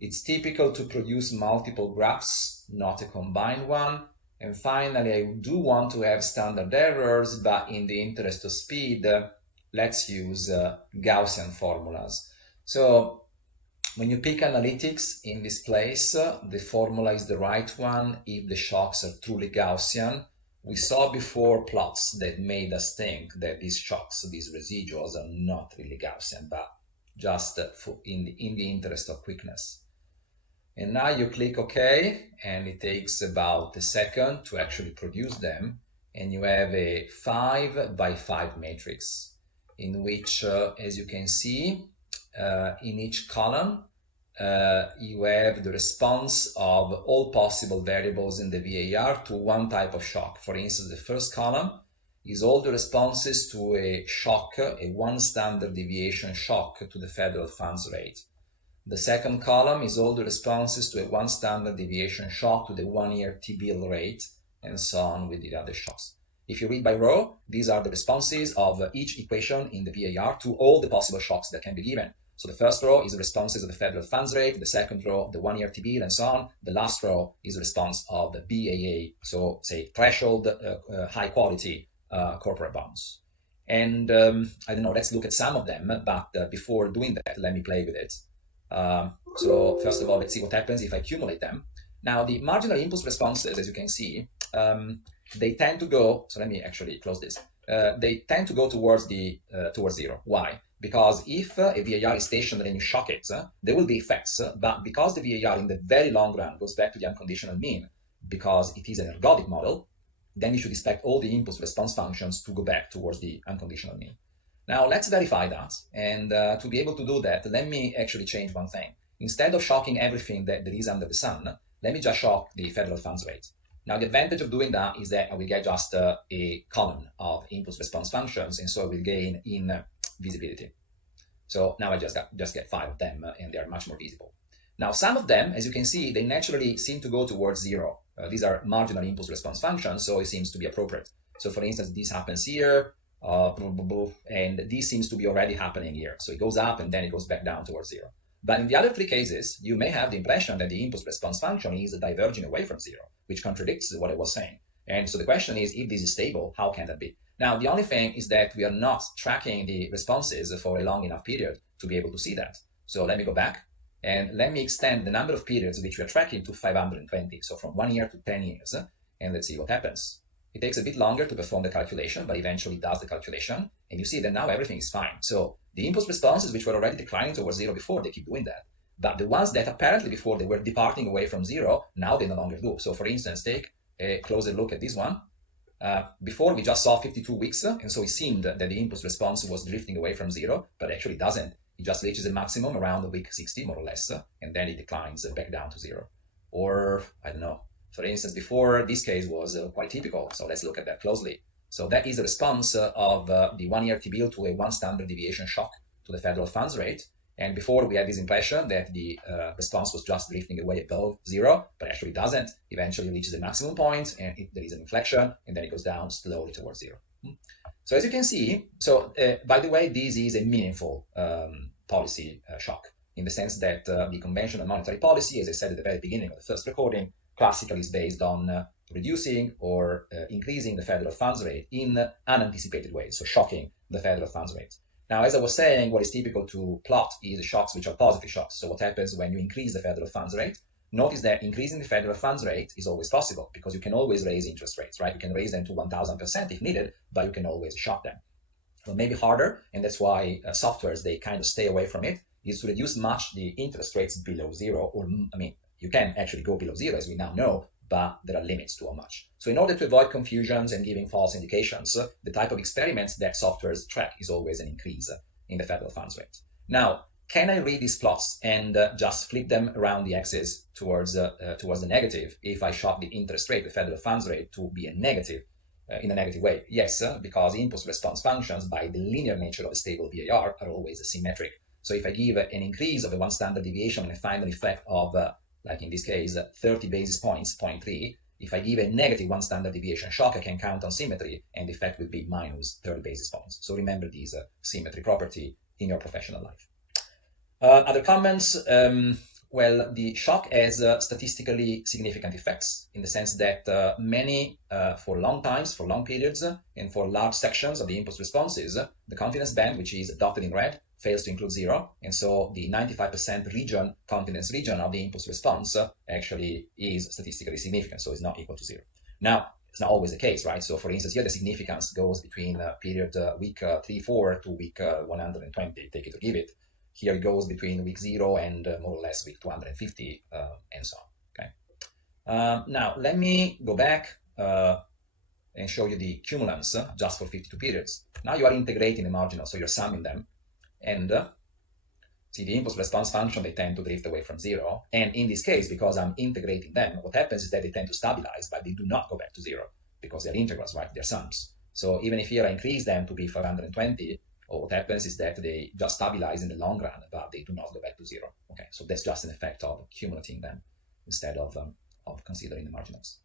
It's typical to produce multiple graphs, not a combined one. And finally, I do want to have standard errors, but in the interest of speed, let's use Gaussian formulas. So when you pick analytics in this place, the formula is the right one if the shocks are truly Gaussian. We saw before plots that made us think that these shocks, these residuals, are not really Gaussian, but just in the interest of quickness. And now you click OK, and it takes about a second to actually produce them. And you have a 5 by 5 matrix in which, as you can see, in each column, you have the response of all possible variables in the VAR to one type of shock. For instance, the first column is all the responses to a shock, a 1 standard deviation shock to the federal funds rate. The second column is all the responses to a 1 standard deviation shock to the 1-year T-bill rate, and so on with the other shocks. If you read by row, these are the responses of each equation in the VAR to all the possible shocks that can be given. So the first row is the responses of the federal funds rate, the second row, the 1-year T-bill, and so on. The last row is the response of the BAA, so say threshold, high quality corporate bonds. And I don't know, let's look at some of them, but before doing that, let me play with it. So first of all, let's see what happens if I accumulate them. Now, the marginal impulse responses, as you can see, they tend to go, so let me actually close this. They tend to go towards zero. Why? Because if a VAR is stationary and you shock it, there will be effects, but because the VAR in the very long run goes back to the unconditional mean, because it is an ergodic model, then you should expect all the impulse response functions to go back towards the unconditional mean. Now let's verify that, and to be able to do that, let me actually change one thing. instead of shocking everything that there is under the sun, let me just shock the federal funds rate. Now, the advantage of doing that is that I will get just a column of impulse response functions, and so I will gain in visibility. So now I just get 5 of them, and they are much more visible. Now, some of them, as you can see, they naturally seem to go towards 0. These are marginal impulse response functions, so it seems to be appropriate. So, for instance, this happens here, and this seems to be already happening here. So it goes up and then it goes back down towards 0. But in the other 3 cases, you may have the impression that the impulse response function is diverging away from 0, which contradicts what I was saying. And so the question is, if this is stable, how can that be? Now, the only thing is that we are not tracking the responses for a long enough period to be able to see that. So let me go back and let me extend the number of periods which we are tracking to 520. So from 1 year to 10 years, and let's see what happens. It takes a bit longer to perform the calculation, but eventually does the calculation. And you see that now everything is fine. So the impulse responses, which were already declining towards 0 before, they keep doing that. But the ones that apparently before they were departing away from 0, now they no longer do. So for instance, take a closer look at this one. Before we just saw 52 weeks, and so it seemed that the impulse response was drifting away from 0, but actually doesn't. It just reaches a maximum around week 60, more or less, and then it declines back down to 0. Or, I don't know. For instance, before, this case was quite typical, so let's look at that closely. So that is the response of the 1-year T-bill to a 1 standard deviation shock to the federal funds rate. And before, we had this impression that the response was just drifting away above 0, but actually doesn't. Eventually reaches a maximum point, and there is an inflection, and then it goes down slowly towards 0. So as you can see, by the way, this is a meaningful policy shock, in the sense that the conventional monetary policy, as I said at the very beginning of the first recording, classically is based on reducing or increasing the federal funds rate in unanticipated ways, so shocking the federal funds rate. Now, as I was saying, what is typical to plot is shocks which are positive shocks. So what happens when you increase the federal funds rate? Notice that increasing the federal funds rate is always possible, because you can always raise interest rates, right? You can raise them to 1,000% if needed, but you can always shock them. What may be harder, and that's why softwares, they kind of stay away from it, is to reduce much the interest rates below 0, or, you can actually go below 0, as we now know, but there are limits to how much. So in order to avoid confusions and giving false indications, the type of experiments that softwares track is always an increase in the federal funds rate. Now, can I read these plots and just flip them around the axis towards the negative if I shock the interest rate, the federal funds rate, to be a negative in a negative way? Yes, because impulse response functions, by the linear nature of a stable VAR, are always symmetric. So if I give an increase of a 1 standard deviation and I find an effect of like in this case, 30 basis points, 0.3. If I give a negative 1 standard deviation shock, I can count on symmetry, and the effect will be minus 30 basis points. So remember this symmetry property in your professional life. Other comments, well, the shock has statistically significant effects, in the sense that many, for long times, for long periods, and for large sections of the impulse responses, the confidence band, which is dotted in red, fails to include 0, and so the 95% confidence region of the impulse response actually is statistically significant, so it's not equal to 0. Now, it's not always the case, right? So for instance, here the significance goes between period week 3-4 to week 120, take it or give it. Here it goes between week 0 and more or less week 250, and so on, okay? Now, let me go back and show you the cumulants just for 52 periods. Now you are integrating the marginal, so you're summing them. And see, the impulse response function, they tend to drift away from 0. And in this case, because I'm integrating them, what happens is that they tend to stabilize, but they do not go back to 0, because they're integrals, right? They're sums. So even if here I increase them to be 520, what happens is that they just stabilize in the long run, but they do not go back to 0. Okay, so that's just an effect of accumulating them instead of considering the marginals.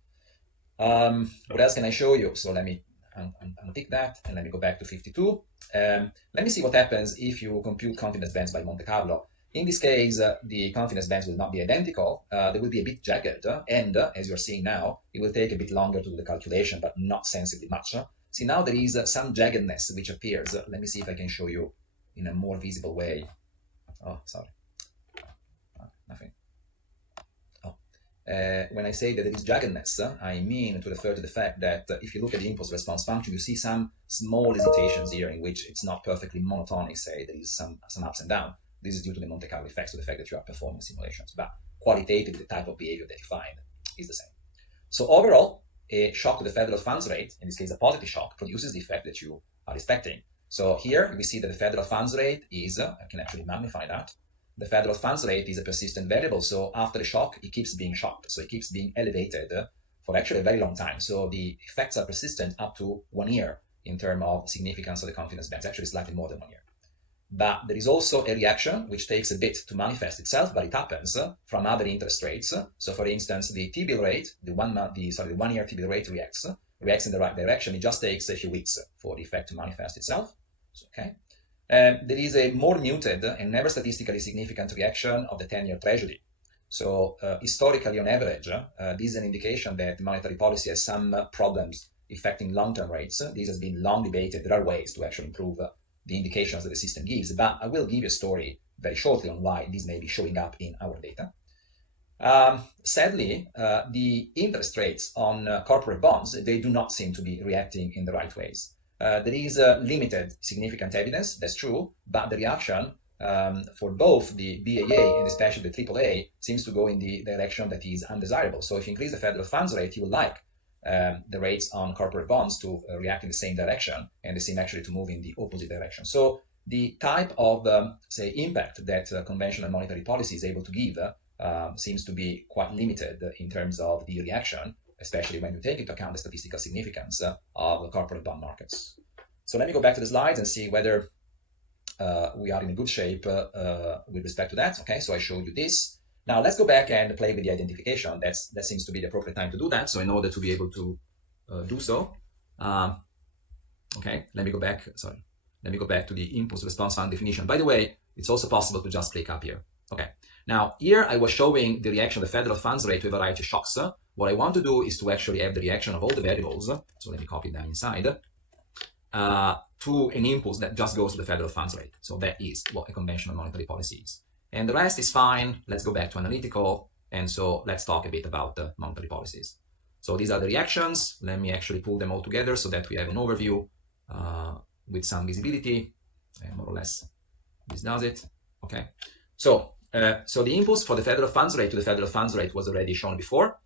What else can I show you? So let me untick that, and let me go back to 52. Let me see what happens if you compute confidence bands by Monte Carlo. In this case, the confidence bands will not be identical. They will be a bit jagged, and as you're seeing now, it will take a bit longer to do the calculation, but not sensibly much. See, now there is some jaggedness which appears. Let me see if I can show you in a more visible way. Oh, sorry. Nothing. When I say that there is jaggedness, I mean to refer to the fact that if you look at the impulse response function, you see some small hesitations here in which it's not perfectly monotonic, say there is some ups and downs. This is due to the Monte Carlo effect, so the fact that you are performing simulations. But qualitatively, the type of behavior that you find is the same. So overall, a shock to the federal funds rate, in this case a positive shock, produces the effect that you are expecting. So here we see that the federal funds rate is, I can actually magnify that, the federal funds rate is a persistent variable. So after the shock, it keeps being shocked. So it keeps being elevated for actually a very long time. So the effects are persistent up to 1 year in terms of significance of the confidence bands, actually slightly more than 1 year. But there is also a reaction which takes a bit to manifest itself, but it happens from other interest rates. So for instance, the T-bill rate, the 1 year T-bill rate reacts in the right direction. It just takes a few weeks for the effect to manifest itself. So, okay. There is a more muted and never statistically significant reaction of the 10-year Treasury. So historically, on average, this is an indication that monetary policy has some problems affecting long-term rates. This has been long debated. There are ways to actually improve the indications that the system gives, but I will give you a story very shortly on why this may be showing up in our data. Sadly, the interest rates on corporate bonds, they do not seem to be reacting in the right ways. There is limited significant evidence, that's true, but the reaction for both the BAA and especially the AAA seems to go in the direction that is undesirable. So if you increase the federal funds rate, you would like the rates on corporate bonds to react in the same direction, and they seem actually to move in the opposite direction. So the type of, say, impact that conventional monetary policy is able to give seems to be quite limited in terms of the reaction, especially when you take into account the statistical significance of the corporate bond markets. So let me go back to the slides and see whether we are in a good shape with respect to that. Okay, so I showed you this. Now let's go back and play with the identification. That seems to be the appropriate time to do that. So in order to be able to do so, okay, let me go back. Sorry, let me go back to the impulse response fund definition. By the way, it's also possible to just click up here. Okay, now here I was showing the reaction of the federal funds rate to a variety of shocks. What I want to do is to actually have the reaction of all the variables. So let me copy them inside to an impulse that just goes to the federal funds rate. So that is what a conventional monetary policy is. And the rest is fine. Let's go back to analytical. And so let's talk a bit about the monetary policies. So these are the reactions. Let me actually pull them all together so that we have an overview with some visibility. And more or less, this does it. Okay. So the impulse for the federal funds rate to the federal funds rate was already shown before,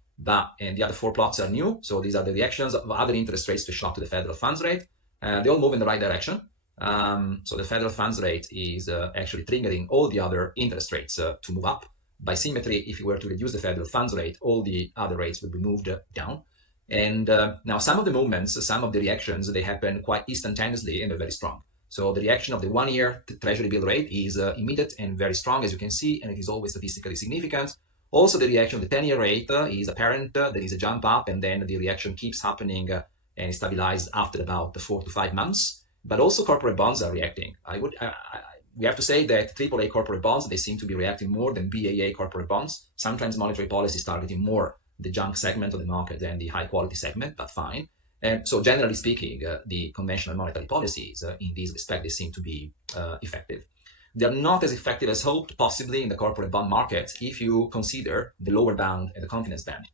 and the other 4 plots are new. So these are the reactions of other interest rates to shock to the federal funds rate. They all move in the right direction. So the federal funds rate is actually triggering all the other interest rates to move up. By symmetry, if you were to reduce the federal funds rate, all the other rates would be moved down. And now some of the movements, some of the reactions, they happen quite instantaneously and they're very strong. So the reaction of the 1 year Treasury bill rate is immediate and very strong, as you can see, and it is always statistically significant. Also, the reaction of the 10-year rate is apparent. There is a jump up, and then the reaction keeps happening and stabilized after about 4 to 5 months. But also corporate bonds are reacting. We have to say that AAA corporate bonds, they seem to be reacting more than BAA corporate bonds. Sometimes monetary policy is targeting more the junk segment of the market than the high quality segment, but fine. And so generally speaking, the conventional monetary policies in this respect, they seem to be effective. They are not as effective as hoped, possibly in the corporate bond market, if you consider the lower bound and the confidence band.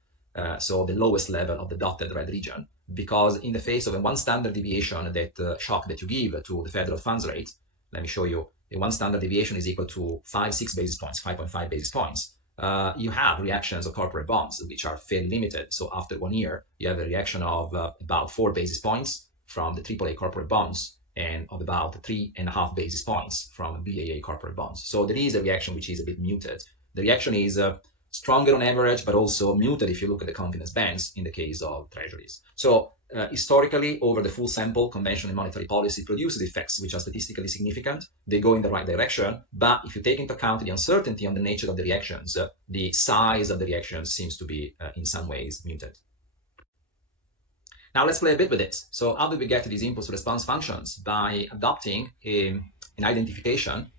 So the lowest level of the dotted red region, because in the face of a 1 standard deviation that shock that you give to the federal funds rate, let me show you, a 1 standard deviation is equal to 5.6 basis points, 5.5 basis points. You have reactions of corporate bonds which are fairly limited. So after 1 year, you have a reaction of about 4 basis points from the AAA corporate bonds and of about 3.5 basis points from BAA corporate bonds. So there is a reaction which is a bit muted. The reaction is stronger on average, but also muted if you look at the confidence bands in the case of treasuries. So historically, over the full sample, conventional monetary policy produces effects which are statistically significant. They go in the right direction, but if you take into account the uncertainty on the nature of the reactions, the size of the reactions seems to be in some ways muted. Now let's play a bit with it. So how did we get to these impulse response functions? By adopting an identification,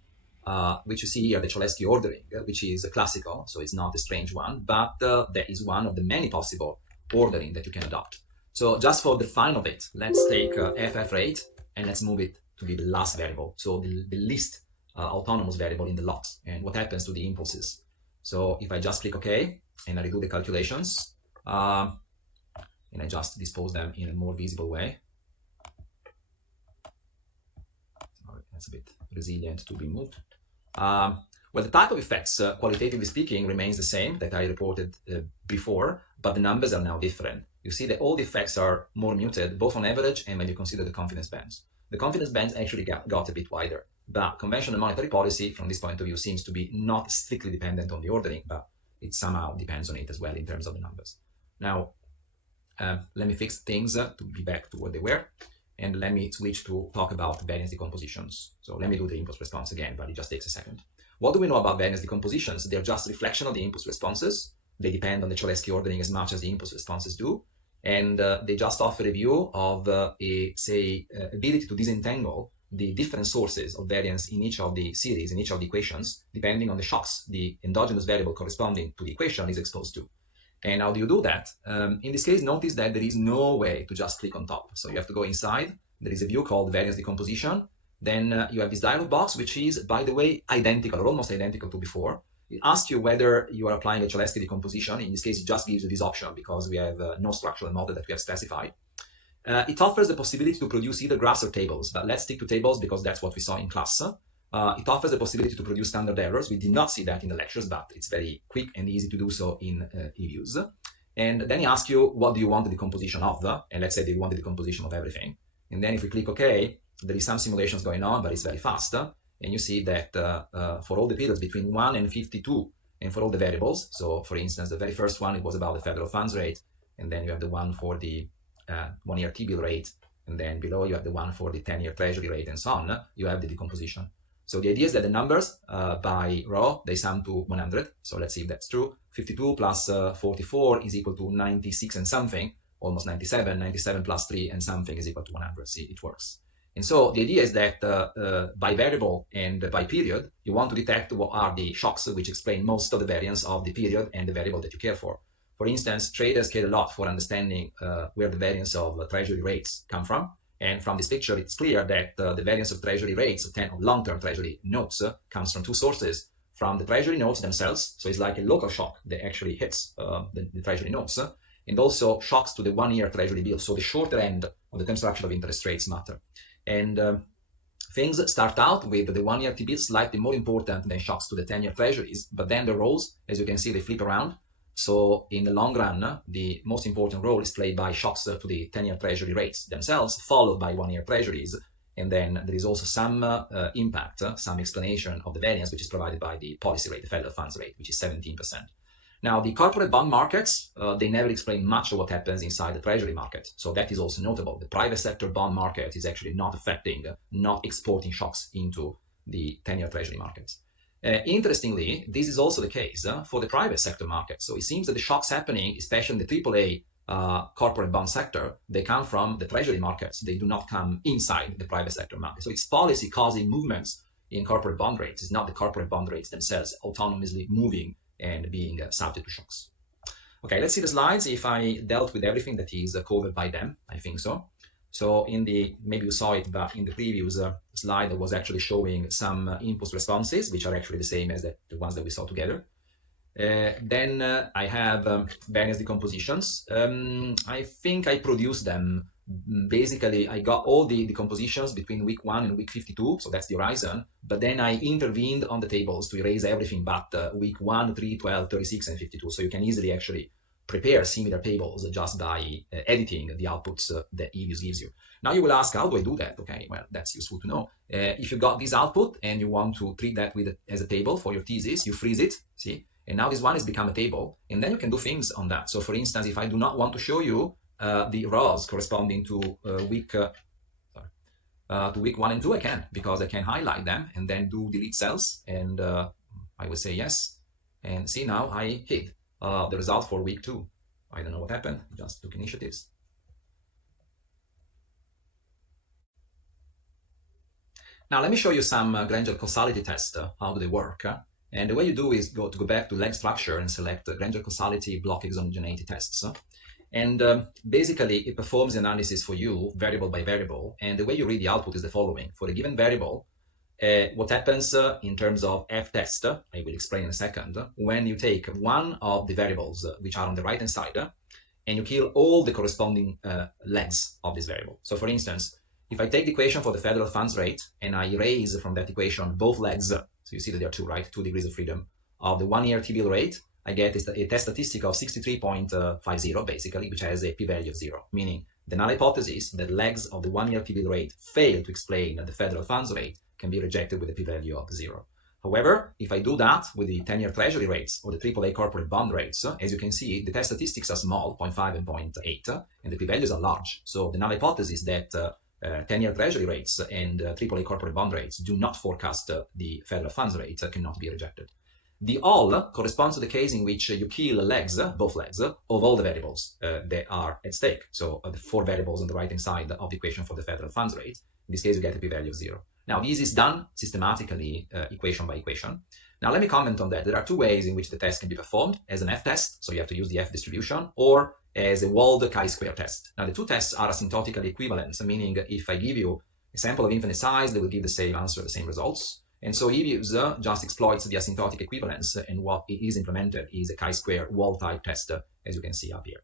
which you see here, the Cholesky ordering, which is classical, so it's not a strange one, but that is one of the many possible ordering that you can adopt. So just for the fun of it, let's take FF rate and let's move it to be the last variable, so the least autonomous variable in the lot, and what happens to the impulses. So if I just click OK and I redo the calculations, and I just dispose them in a more visible way. Sorry, that's a bit resilient to be moved. Well, the type of effects, qualitatively speaking, remains the same that I reported before, but the numbers are now different. You see that all the effects are more muted, both on average and when you consider the confidence bands. The confidence bands actually got a bit wider. But conventional monetary policy, from this point of view, seems to be not strictly dependent on the ordering, but it somehow depends on it as well in terms of the numbers. Now, let me fix things to be back to what they were, and let me switch to talk about variance decompositions. So let me do the impulse response again, but it just takes a second. What do we know about variance decompositions? They're just reflection of the impulse responses. They depend on the Cholesky ordering as much as the impulse responses do, and they just offer a view of ability to disentangle the different sources of variance in each of the series, in each of the equations, depending on the shocks the endogenous variable corresponding to the equation is exposed to. And how do you do that? In this case, notice that there is no way to just click on top. So you have to go inside. There is a view called variance decomposition. Then you have this dialog box, which is, by the way, identical or almost identical to before. It asks you whether you are applying a Cholesky decomposition. In this case, it just gives you this option because we have no structural model that we have specified. It offers the possibility to produce either graphs or tables, but let's stick to tables because that's what we saw in class. It offers the possibility to produce standard errors. We did not see that in the lectures, but it's very quick and easy to do so in eViews. And then he asks you, what do you want the decomposition of? And let's say they want the decomposition of everything. And then if we click OK, there is some simulations going on, but it's very fast. And you see that for all the periods between 1 and 52, and for all the variables, so for instance, the very first one, it was about the federal funds rate, and then you have the one for the 1-year T-bill rate, and then below you have the one for the 10-year treasury rate, and so on, you have the decomposition. So the idea is that the numbers by row, they sum to 100. So let's see if that's true. 52 plus 44 is equal to 96 and something, almost 97. 97 plus 3 and something is equal to 100. See, it works. And so the idea is that by variable and by period, you want to detect what are the shocks which explain most of the variance of the period and the variable that you care for. For instance, traders care a lot for understanding where the variance of treasury rates come from. And from this picture, it's clear that the variance of treasury rates, of long-term treasury notes, comes from two sources. From the treasury notes themselves, so it's like a local shock that actually hits the treasury notes, and also shocks to the 1-year treasury bill, so the shorter end of the term structure of interest rates matter. And things start out with the 1-year T-bill slightly more important than shocks to the 10-year treasuries, but then the roles, as you can see, they flip around. So in the long run, the most important role is played by shocks to the 10-year treasury rates themselves, followed by 1-year treasuries. And then there is also some impact, some explanation of the variance, which is provided by the policy rate, the federal funds rate, which is 17%. Now, the corporate bond markets, they never explain much of what happens inside the treasury market. So that is also notable. The private sector bond market is actually not affecting, not exporting shocks into the 10-year treasury markets. Interestingly, this is also the case for the private sector market. So it seems that the shocks happening, especially in the AAA corporate bond sector, they come from the treasury markets. They do not come inside the private sector market. So it's policy causing movements in corporate bond rates. It's not the corporate bond rates themselves autonomously moving and being subject to shocks. Okay, let's see the slides. If I dealt with everything that is covered by them, I think so. So in the, maybe you saw it, but in the previous slide, I was actually showing some impulse responses, which are actually the same as the ones that we saw together. Then I have variance decompositions. I think I produced them. Basically, I got all the decompositions between week 1 and week 52, so that's the horizon. But then I intervened on the tables to erase everything but week 1, 3, 12, 36, and 52. So you can easily actually prepare similar tables just by editing the outputs that eViews gives you. Now you will ask, how do I do that? Okay, well, that's useful to know. If you got this output and you want to treat that as a table for your thesis, you freeze it, see? And now this one has become a table, and then you can do things on that. So for instance, if I do not want to show you the rows corresponding to week 1 and 2, I can, because I can highlight them and then do delete cells, and I will say yes. And see, now I hid the result for week 2. I don't know what happened, just took initiatives. Now let me show you some Granger causality tests. How do they work? And the way you do is go back to leg structure and select Granger causality block exogeneity tests. And basically, it performs the analysis for you variable by variable. And the way you read the output is the following. For a given variable, what happens in terms of f-test, I will explain in a second, when you take one of the variables which are on the right-hand side, and you kill all the corresponding legs of this variable. So for instance, if I take the equation for the federal funds rate, and I erase from that equation both legs, so you see that there are two, right? 2 degrees of freedom of the 1-year T-bill rate, I get a test statistic of 63.50, basically, which has a p-value of 0, meaning the null hypothesis that legs of the 1-year T-bill rate fail to explain the federal funds rate can be rejected with a p-value of 0. However, if I do that with the 10-year treasury rates or the AAA corporate bond rates, as you can see, the test statistics are small, 0.5 and 0.8, and the p-values are large. So the null hypothesis that 10-year treasury rates and AAA corporate bond rates do not forecast the federal funds rate cannot be rejected. The all corresponds to the case in which you kill legs, both legs, of all the variables that are at stake. So the 4 variables on the right-hand side of the equation for the federal funds rate. In this case, you get a p-value of 0. Now, this is done systematically, equation by equation. Now, let me comment on that. There are 2 ways in which the test can be performed: as an F-test, so you have to use the F distribution, or as a walled chi-square test. Now, the 2 tests are asymptotically equivalent, meaning if I give you a sample of infinite size, they will give the same answer, the same results. And so EViews just exploits the asymptotic equivalence, and what it is implemented is a chi-square wall-type test, as you can see up here.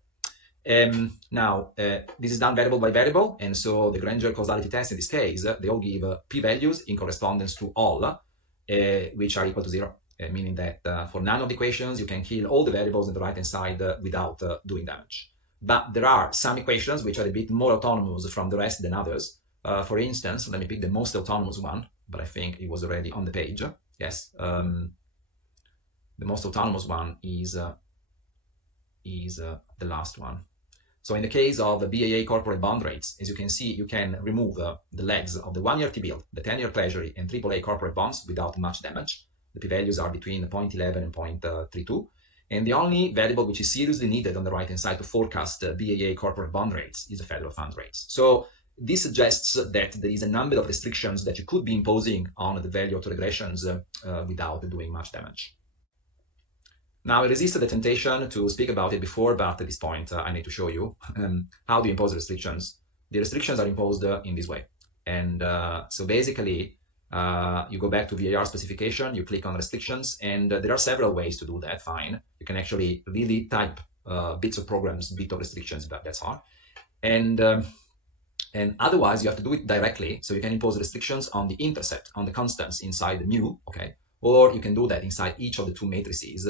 This is done variable by variable, and so the Granger causality test in this case, they all give p-values in correspondence to all, which are equal to 0, meaning that for none of the equations you can kill all the variables on the right-hand side without doing damage. But there are some equations which are a bit more autonomous from the rest than others. For instance, let me pick the most autonomous one, but I think it was already on the page. Yes, the most autonomous one is the last one. So in the case of the BAA corporate bond rates, as you can see, you can remove the legs of the 1-year T-bill, the 10-year treasury, and AAA corporate bonds without much damage. The p-values are between 0.11 and 0.32. And the only variable which is seriously needed on the right-hand side to forecast BAA corporate bond rates is the federal funds rates. So this suggests that there is a number of restrictions that you could be imposing on the value autoregressions without doing much damage. Now, I resisted the temptation to speak about it before, but at this point, I need to show you how to impose restrictions. The restrictions are imposed in this way. And so basically, you go back to VAR specification, you click on restrictions, and there are several ways to do that, fine. You can actually really type bits of programs, bit of restrictions, but that's hard. And otherwise, you have to do it directly. So you can impose restrictions on the intercept, on the constants inside the mu, okay? Or you can do that inside each of the 2 matrices,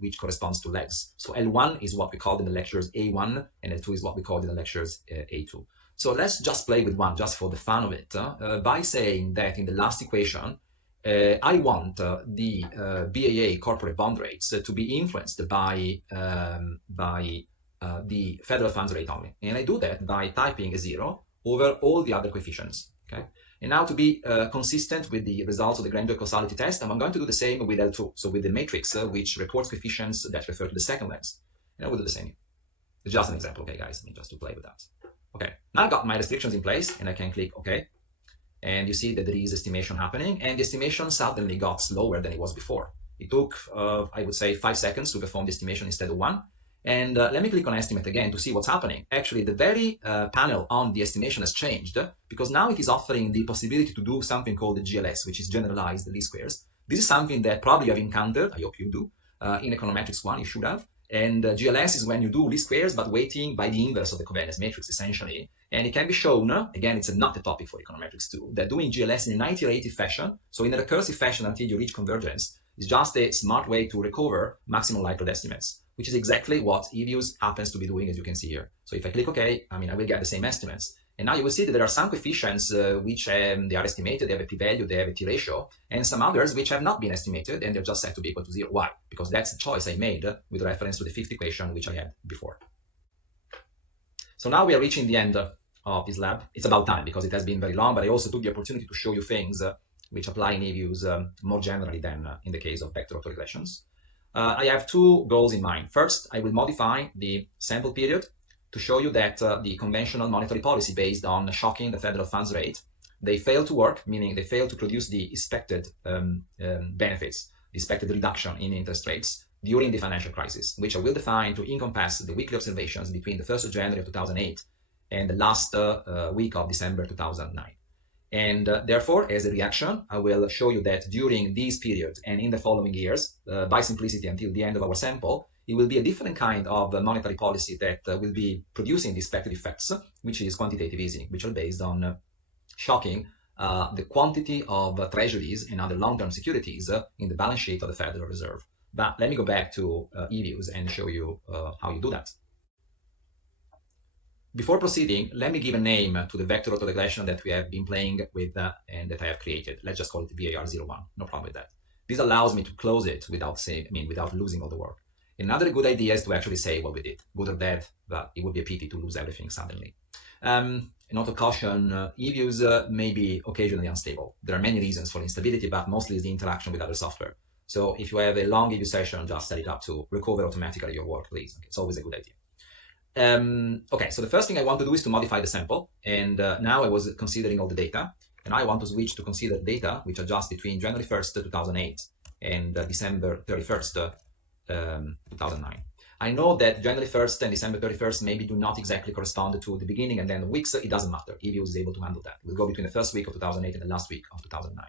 which corresponds to legs. So L1 is what we called in the lectures A1, and L2 is what we called in the lectures A2. So let's just play with one, just for the fun of it, by saying that in the last equation, I want the BAA corporate bond rates to be influenced by the federal funds rate only. And I do that by typing a 0 over all the other coefficients, okay? And now to be consistent with the results of the Granger causality test, I'm going to do the same with L2, so with the matrix which reports coefficients that refer to the second legs. And I will do the same here. It's just an example, okay, guys, I mean, just to play with that. Okay, now I've got my restrictions in place, and I can click OK. And you see that there is estimation happening, and the estimation suddenly got slower than it was before. It took, I would say, 5 seconds to perform the estimation instead of 1. And let me click on estimate again to see what's happening. Actually, the very panel on the estimation has changed, because now it is offering the possibility to do something called the GLS, which is generalized least squares. This is something that probably you have encountered, I hope you do, in econometrics 1, you should have. And GLS is when you do least squares, but weighting by the inverse of the covariance matrix, essentially. And it can be shown, again, it's not a topic for econometrics 2, that doing GLS in an iterative fashion, so in a recursive fashion until you reach convergence, is just a smart way to recover maximum likelihood estimates, which is exactly what EViews happens to be doing, as you can see here. So if I click OK, I will get the same estimates. And now you will see that there are some coefficients which they are estimated, they have a p-value, they have a t-ratio, and some others which have not been estimated, and they're just set to be equal to 0. Why? Because that's the choice I made with reference to the 5th equation which I had before. So now we are reaching the end of this lab. It's about time because it has been very long, but I also took the opportunity to show you things which apply in EViews more generally than in the case of vector autoregressions. I have 2 goals in mind. First, I will modify the sample period to show you that the conventional monetary policy based on shocking the federal funds rate, they fail to work, meaning they fail to produce the expected benefits, the expected reduction in interest rates during the financial crisis, which I will define to encompass the weekly observations between the 1st of January of 2008 and the last week of December 2009. And therefore, as a reaction, I will show you that during these periods and in the following years, by simplicity until the end of our sample, it will be a different kind of monetary policy that will be producing the expected effects, which is quantitative easing, which are based on shocking the quantity of treasuries and other long-term securities in the balance sheet of the Federal Reserve. But let me go back to EViews and show you how you do that. Before proceeding, let me give a name to the vector autoregression that we have been playing with and that I have created. Let's just call it VAR01. No problem with that. This allows me to close it without without losing all the work. Another good idea is to actually say what we did. Good or bad, but it would be a pity to lose everything suddenly. Not a caution, e-views may be occasionally unstable. There are many reasons for instability, but mostly it's the interaction with other software. So if you have a long e-view session, just set it up to recover automatically your work, please. It's always a good idea. Okay, so the first thing I want to do is to modify the sample. And now I was considering all the data. And I want to switch to consider data which adjust between January 1st, 2008 and December 31st, 2009. I know that January 1st and December 31st maybe do not exactly correspond to the beginning and then the weeks. It doesn't matter. eViews is able to handle that. We'll go between the first week of 2008 and the last week of 2009.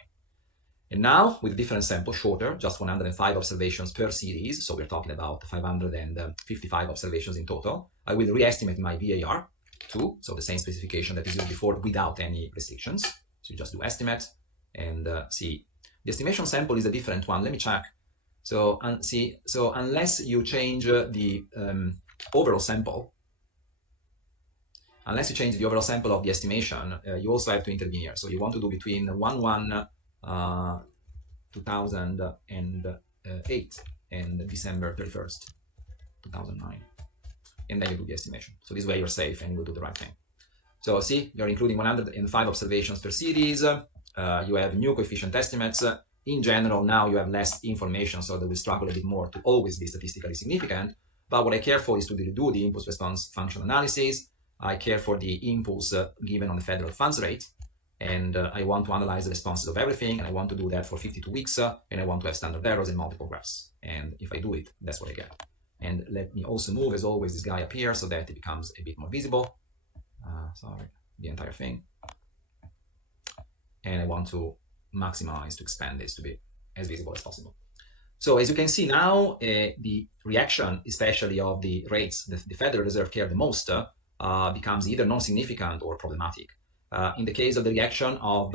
And now, with a different sample, shorter, just 105 observations per series, so we're talking about 555 observations in total, I will re-estimate my VAR to, so the same specification that is used before without any restrictions. So you just do estimate and see. The estimation sample is a different one. Let me check. So unless you change the overall sample, of the estimation, you also have to intervene here. So you want to do between 1/1/2008 and December 31st, 2009, and then you do the estimation. So this way you're safe and you will do the right thing. So see, you're including 105 observations per series. You have new coefficient estimates. In general, now you have less information, so they will struggle a bit more to always be statistically significant. But what I care for is to do the impulse response function analysis. I care for the impulse given on the federal funds rate. And I want to analyze the responses of everything. And I want to do that for 52 weeks. And I want to have standard errors in multiple graphs. And if I do it, that's what I get. And let me also move, as always, this guy up here so that it becomes a bit more visible. Sorry, the entire thing. And I want to maximize, to expand this to be as visible as possible. So as you can see now, the reaction, especially of the rates the Federal Reserve care the most, becomes either non-significant or problematic. In the case of the reaction of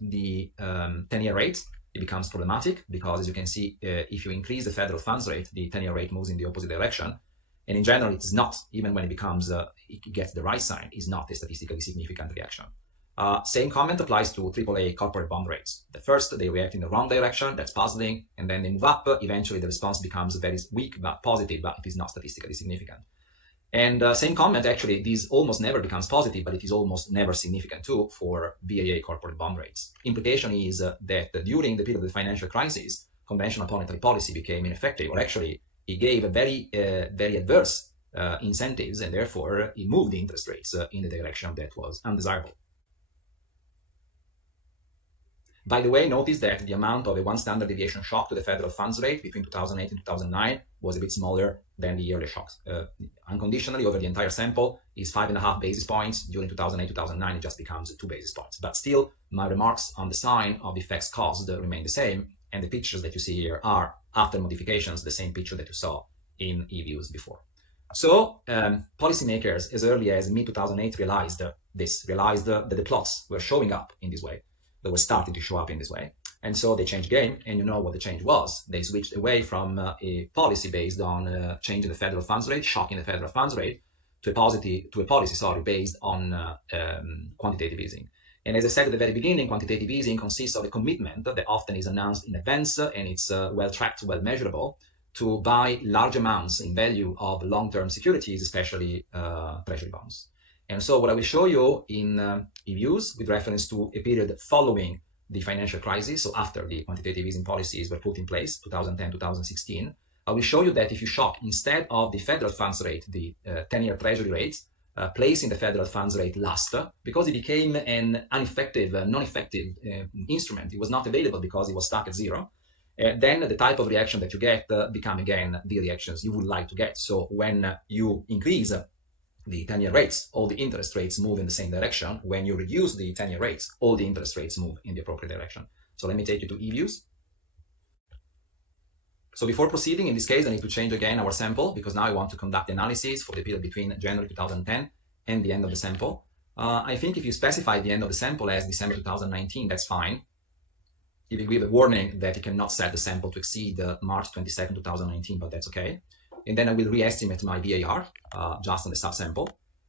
the 10-year rate, it becomes problematic because, as you can see, if you increase the federal funds rate, the 10-year rate moves in the opposite direction. And in general, it is not, even when it becomes, it gets the right sign, is not a statistically significant reaction. Same comment applies to AAA corporate bond rates. At first, they react in the wrong direction, that's puzzling, and then they move up. Eventually, the response becomes very weak, but positive, but it is not statistically significant. And same comment, actually, this almost never becomes positive, but it is almost never significant too for BAA corporate bond rates. Implication is that during the period of the financial crisis, conventional monetary policy became ineffective, or actually, it gave a very adverse incentives, and therefore, it moved the interest rates in the direction that was undesirable. By the way, notice that the amount of a one standard deviation shock to the federal funds rate between 2008 and 2009 was a bit smaller than the yearly shocks. Unconditionally, over the entire sample is 5.5 basis points. During 2008-2009, it just becomes 2 basis points. But still, my remarks on the sign of the effects caused remain the same, and the pictures that you see here are, after modifications, the same picture that you saw in eViews before. So, policymakers, as early as mid-2008, realized that the plots were showing up in this way. They were starting to show up in this way. And so they changed game, and you know what the change was. They switched away from a policy based on changing the federal funds rate, shocking the federal funds rate, to a policy based on quantitative easing. And as I said at the very beginning, quantitative easing consists of a commitment that often is announced in advance, and it's well tracked, well measurable, to buy large amounts in value of long-term securities, especially treasury bonds. And so what I will show you in eViews with reference to a period following the financial crisis, so after the quantitative easing policies were put in place, 2010-2016, I will show you that if you shock, instead of the federal funds rate, the 10-year treasury rate, placing the federal funds rate last, because it became an ineffective, non-effective instrument, it was not available because it was stuck at zero, then the type of reaction that you get become again the reactions you would like to get. So when you increase the 10-year rates, all the interest rates move in the same direction. When you reduce the 10-year rates, all the interest rates move in the appropriate direction. So let me take you to eViews. So before proceeding, in this case, I need to change again our sample because now I want to conduct the analysis for the period between January 2010 and the end of the sample. I think if you specify the end of the sample as December 2019, that's fine. If you give a warning that you cannot set the sample to exceed March 22nd, 2019, but that's okay. And then I will re-estimate my VAR just on the subsample.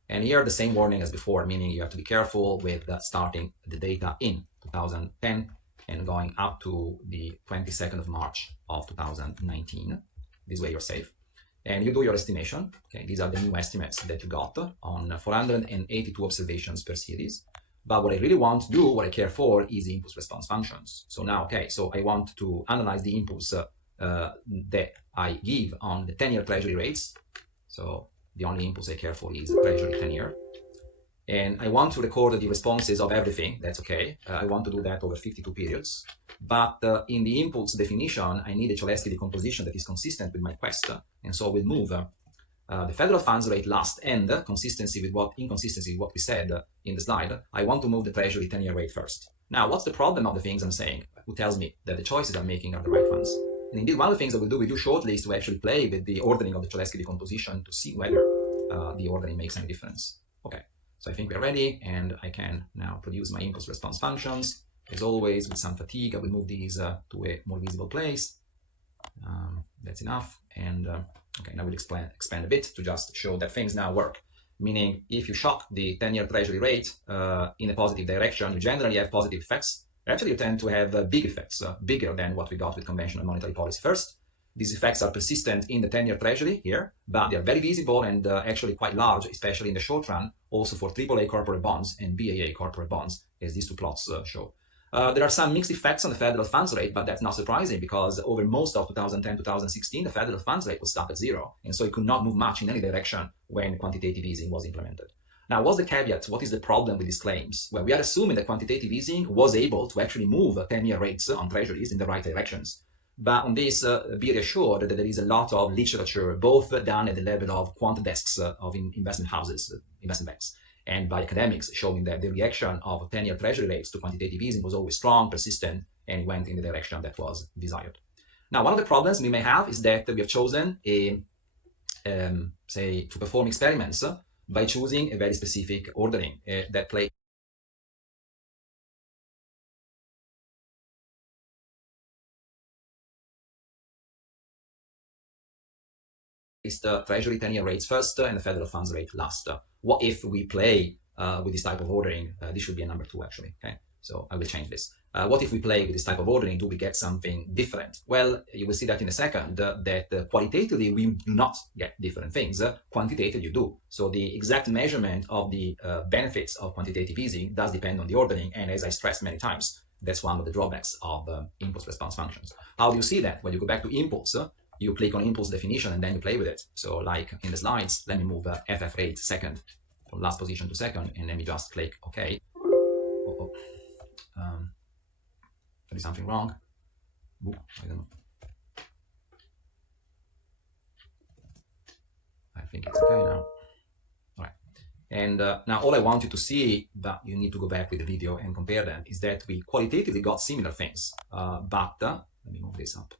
And here the same warning as before, meaning you have to be careful with starting the data in 2010 and going up to the 22nd of March of 2019. This way you're safe. And you do your estimation. Okay, these are the new estimates that you got on 482 observations per series. But what I really want to do, what I care for, is the impulse response functions. So now, okay, so I want to analyze the impulse that I give on the 10-year treasury rates. So the only impulse I care for is the treasury 10-year. And I want to record the responses of everything. That's okay. I want to do that over 52 periods. But in the impulse definition, I need a Cholesky decomposition that is consistent with my quest. And so we'll move the federal funds rate last and inconsistency with what we said in the slide. I want to move the treasury 10-year rate first. Now, what's the problem of the things I'm saying? Who tells me that the choices I'm making are the right ones? And indeed, one of the things that we'll do with you shortly is to actually play with the ordering of the Cholesky decomposition to see whether the ordering makes any difference. Okay, so I think we're ready, and I can now produce my impulse response functions. As always, with some fatigue, I will move these to a more visible place. That's enough. And okay, now we'll expand a bit to just show that things now work. Meaning, if you shock the 10-year treasury rate in a positive direction, you generally have positive effects. Actually, you tend to have big effects, bigger than what we got with conventional monetary policy first. These effects are persistent in the 10-year treasury here, but they are very visible and actually quite large, especially in the short run, also for AAA corporate bonds and BAA corporate bonds, as these two plots show. There are some mixed effects on the federal funds rate, but that's not surprising because over most of 2010-2016, the federal funds rate was stuck at zero, and so it could not move much in any direction when quantitative easing was implemented. Now, what's the caveat? What is the problem with these claims? Well, we are assuming that quantitative easing was able to actually move 10-year rates on treasuries in the right directions. But on this, be reassured that there is a lot of literature, both done at the level of quant desks of investment houses, investment banks, and by academics, showing that the reaction of 10-year treasury rates to quantitative easing was always strong, persistent, and went in the direction that was desired. Now, one of the problems we may have is that we have chosen to perform experiments by choosing a very specific ordering that plays the treasury 10-year rates first and the federal funds rate last. What if we play with this type of ordering? This should be a number 2, actually. Okay, so I will change this. What if we play with this type of ordering? Do we get something different? Well, you will see that in a second, that qualitatively we do not get different things. Quantitatively you do. So the exact measurement of the benefits of quantitative easing does depend on the ordering. And as I stressed many times, that's one of the drawbacks of impulse response functions. How do you see that? When you go back to impulse, you click on impulse definition and then you play with it. So like in the slides, let me move FF rate second from last position to second, and let me just click OK. There is something wrong. Ooh, I don't know. I think it's okay now. All right. And now all I want you to see, but you need to go back with the video and compare them, is that we qualitatively got similar things. But let me move this up.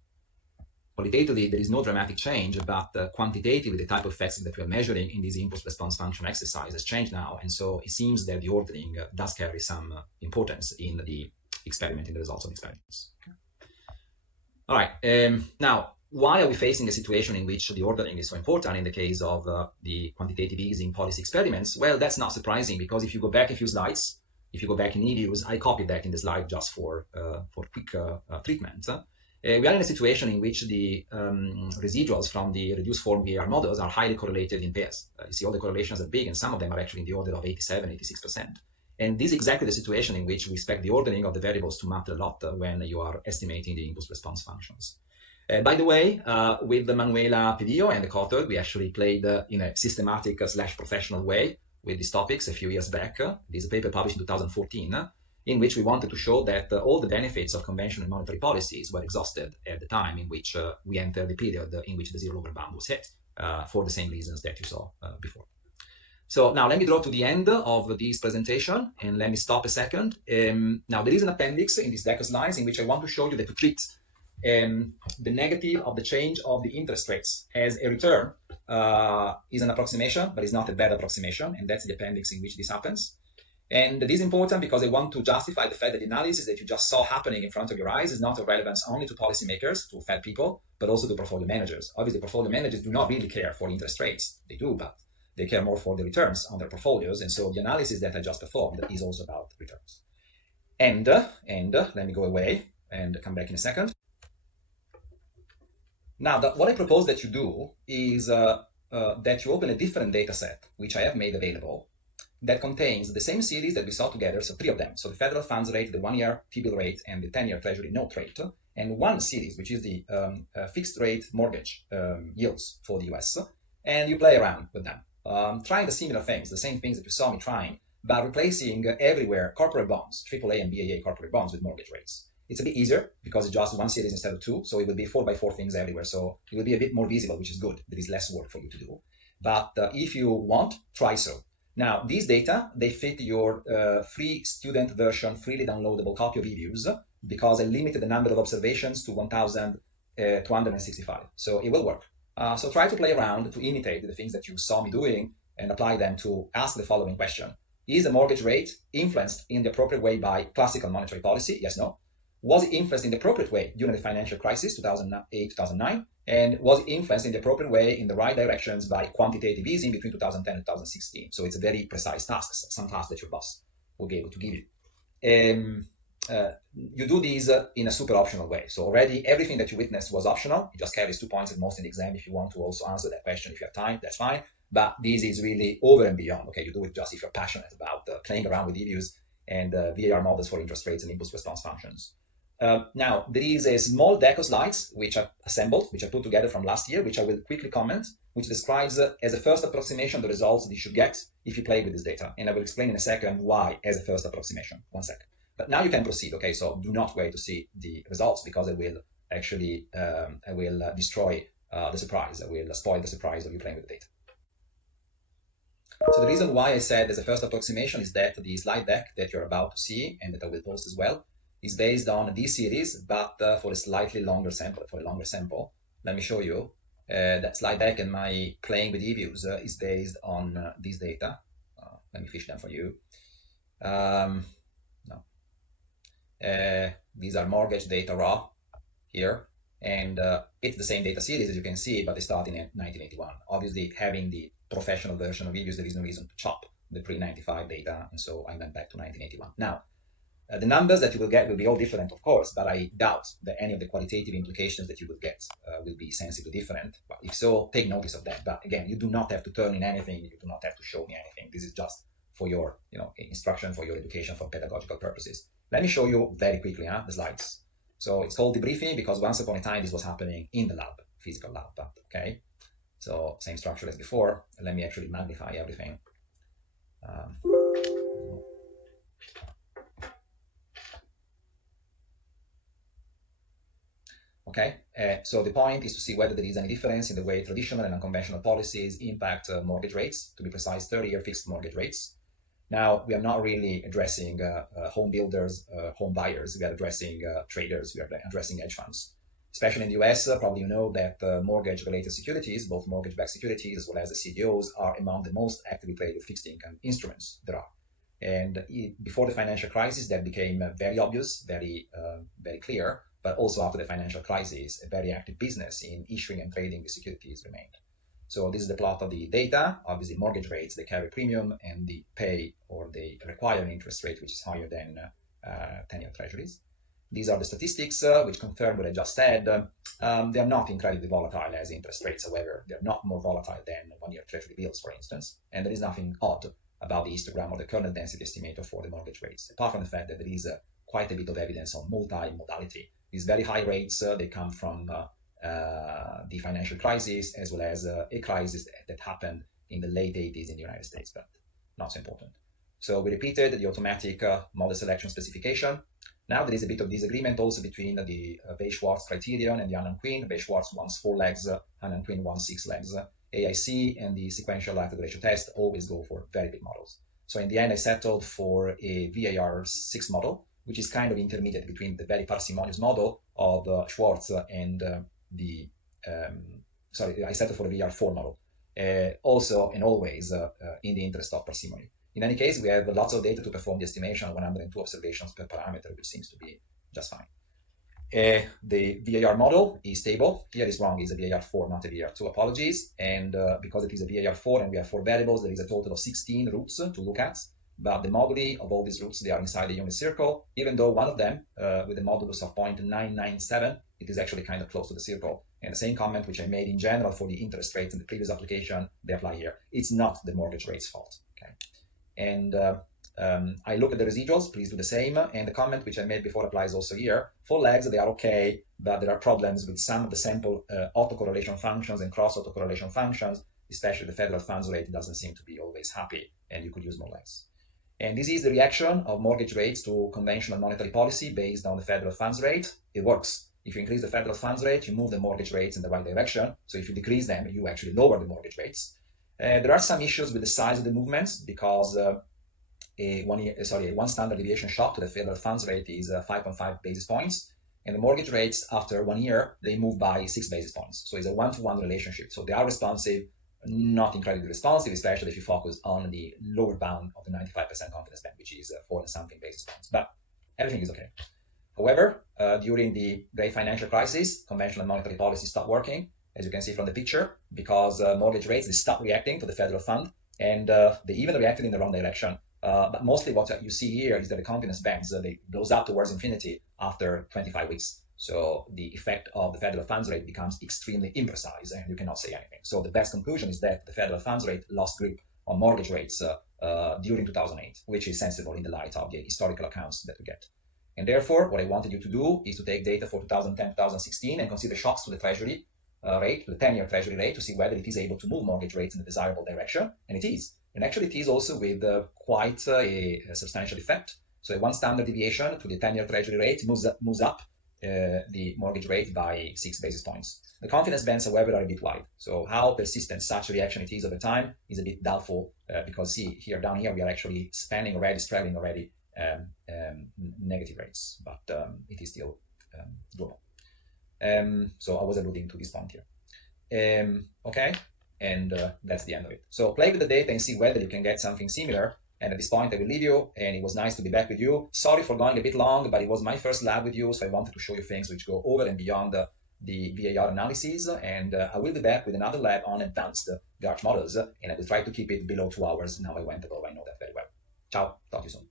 Qualitatively, there is no dramatic change, but quantitatively, the type of effects that we are measuring in this impulse response function exercise has changed now. And so it seems that the ordering does carry some importance in the experiment, in the results of experiments. Okay. All right. Now, why are we facing a situation in which the ordering is so important in the case of the quantitative easing policy experiments? Well, that's not surprising, because if you go back a few slides, if you go back in e-views, I copied that in the slide just for quick treatment. We are in a situation in which the residuals from the reduced form VAR models are highly correlated in pairs. You see all the correlations are big, and some of them are actually in the order of 87, 86%. And this is exactly the situation in which we expect the ordering of the variables to matter a lot when you are estimating the impulse response functions. By the way, with the Manuela Pedillo and the co-author, we actually played in a systematic / professional way with these topics a few years back. This is a paper published in 2014. In which we wanted to show that all the benefits of conventional monetary policies were exhausted at the time in which we entered the period in which the zero over bound was hit, for the same reasons that you saw before. So now let me draw to the end of this presentation, and let me stop a second. Now there is an appendix in this deck of slides in which I want to show you that to treat the negative of the change of the interest rates as a return is an approximation, but it's not a bad approximation, and that's the appendix in which this happens. And this is important because I want to justify the fact that the analysis that you just saw happening in front of your eyes is not of relevance only to policymakers, to Fed people, but also to portfolio managers. Obviously, portfolio managers do not really care for interest rates. They do, but They care more for the returns on their portfolios. And so the analysis that I just performed is also about returns. And let me go away and come back in a second. Now, what I propose that you do is that you open a different data set, which I have made available, that contains the same series that we saw together, so 3 of them. So the federal funds rate, the 1-year T-bill rate, and the 10-year Treasury note rate, and one series, which is the fixed rate mortgage yields for the US, and you play around with them, trying the similar things, the same things that you saw me trying, but replacing everywhere corporate bonds, AAA and BAA corporate bonds with mortgage rates. It's a bit easier because it's just one series instead of 2, so it will be 4x4 things everywhere. So it will be a bit more visible, which is good. There is less work for you to do. But if you want, try so. Now, these data, they fit your free student version, freely downloadable copy of reviews, because I limited the number of observations to 1,265. So it will work. So try to play around to imitate the things that you saw me doing and apply them to ask the following question. Is the mortgage rate influenced in the appropriate way by classical monetary policy? Yes, no. Was it influenced in the appropriate way during the financial crisis, 2008, 2009? And was it influenced in the appropriate way in the right directions by quantitative easing between 2010 and 2016? So it's a very precise task, some task that your boss will be able to give you. You do these in a super optional way. So already everything that you witnessed was optional. You just carry these 2 points at most in the exam. If you want to also answer that question, if you have time, that's fine. But this is really over and beyond. Okay, you do it just if you're passionate about playing around with EVUs and VAR models for interest rates and impulse response functions. Now, there is a small deck of slides which I've assembled, which I put together from last year, which I will quickly comment, which describes as a first approximation the results that you should get if you play with this data. And I will explain in a second why as a first approximation. 1 second. But now you can proceed, okay? So do not wait to see the results because I will actually destroy the surprise. I will spoil the surprise of you playing with the data. So the reason why I said as a first approximation is that the slide deck that you're about to see and that I will post as well is based on this series, but for a slightly longer sample, Let me show you that slide deck, and my playing with EVUs is based on this data. Let me fish them for you. These are mortgage data raw here, and it's the same data series as you can see, but they start in 1981. Obviously, having the professional version of EVUs, there is no reason to chop the pre-95 data, and so I went back to 1981. Now, the numbers that you will get will be all different, of course, but I doubt that any of the qualitative implications that you will get will be sensibly different. But if so, take notice of that. But again, you do not have to turn in anything. You do not have to show me anything. This is just for your instruction, for your education, for pedagogical purposes. Let me show you very quickly the slides. So it's called debriefing because once upon a time this was happening in the lab, physical lab. But okay, so same structure as before. Let me actually magnify everything. Okay, so the point is to see whether there is any difference in the way traditional and unconventional policies impact mortgage rates, to be precise, 30-year fixed mortgage rates. Now, we are not really addressing home builders, home buyers. We are addressing traders. We are addressing hedge funds. Especially in the US, probably you know that mortgage-related securities, both mortgage-backed securities as well as the CDOs, are among the most actively traded fixed income instruments there are. And before the financial crisis, that became very obvious, very clear. But also after the financial crisis, a very active business in issuing and trading the securities remained. So this is the plot of the data. Obviously, mortgage rates, they carry premium, and the pay or the required interest rate, which is higher than 10-year treasuries. These are the statistics which confirm what I just said. They are not incredibly volatile as interest rates. However, they're not more volatile than 1-year treasury bills, for instance. And there is nothing odd about the histogram or the kernel density estimator for the mortgage rates, apart from the fact that there is quite a bit of evidence on multi-modality. These very high rates, they come from the financial crisis as well as a crisis that happened in the late 80s in the United States, but not so important. So we repeated the automatic model selection specification. Now there is a bit of disagreement also between the Bay-Schwartz criterion and the Annan-Quinn. Bay-Schwartz wants 4 legs, Annan-Quinn wants 6 legs. AIC and the sequential likelihood ratio test always go for very big models. So in the end, I settled for a VAR 6 model, which is kind of intermediate between the very parsimonious model of Schwartz and I settled for the VR4 model, also and always in the interest of parsimony. In any case, we have lots of data to perform the estimation of 102 observations per parameter, which seems to be just fine. The VAR model is stable. Here is wrong, is a VAR4, not a VAR2. Apologies. And because it is a VAR4 and we have 4 variables, there is a total of 16 routes to look at. But the moduli of all these routes, they are inside the unit circle, even though one of them, with a modulus of 0.997, it is actually kind of close to the circle. And the same comment which I made in general for the interest rates in the previous application, they apply here. It's not the mortgage rate's fault. Okay. And I look at the residuals, please do the same. And the comment which I made before applies also here. For legs, they are okay, but there are problems with some of the sample autocorrelation functions and cross autocorrelation functions, especially the federal funds rate doesn't seem to be always happy, and you could use more legs. And this is the reaction of mortgage rates to conventional monetary policy based on the federal funds rate. It works. If you increase the federal funds rate, you move the mortgage rates in the right direction. So if you decrease them, you actually lower the mortgage rates. There are some issues with the size of the movements because one standard deviation shock to the federal funds rate is 5.5 basis points. And the mortgage rates after 1 year, they move by 6 basis points. So it's a one-to-one relationship. So they are responsive, not incredibly responsive, especially if you focus on the lower bound of the 95% confidence band, which is 4 and something basis points. But everything is okay. However, during the great financial crisis, conventional monetary policy stopped working, as you can see from the picture, because mortgage rates, they stopped reacting to the federal fund, and they even reacted in the wrong direction. But mostly what you see here is that the confidence bands, they blows up towards infinity after 25 weeks. So the effect of the federal funds rate becomes extremely imprecise, and you cannot say anything. So the best conclusion is that the federal funds rate lost grip on mortgage rates during 2008, which is sensible in the light of the historical accounts that we get. And therefore, what I wanted you to do is to take data for 2010, 2016 and consider shocks to the treasury rate, the 10-year treasury rate, to see whether it is able to move mortgage rates in the desirable direction. And it is. And actually, it is also with quite a substantial effect. So one standard deviation to the 10-year treasury rate moves up the mortgage rate by 6 basis points. The confidence bands, however, are a bit wide. So how persistent such a reaction it is over time is a bit doubtful because see, here down here, we are actually straddling already negative rates, but it is still doable. So I was alluding to this point here. Okay, and that's the end of it. So play with the data and see whether you can get something similar. And at this point, I will leave you, and it was nice to be back with you. Sorry for going a bit long, but it was my first lab with you, so I wanted to show you things which go over and beyond the VAR analysis. And I will be back with another lab on advanced GARCH models, and I will try to keep it below 2 hours. Now I went above, I know that very well. Ciao, talk to you soon.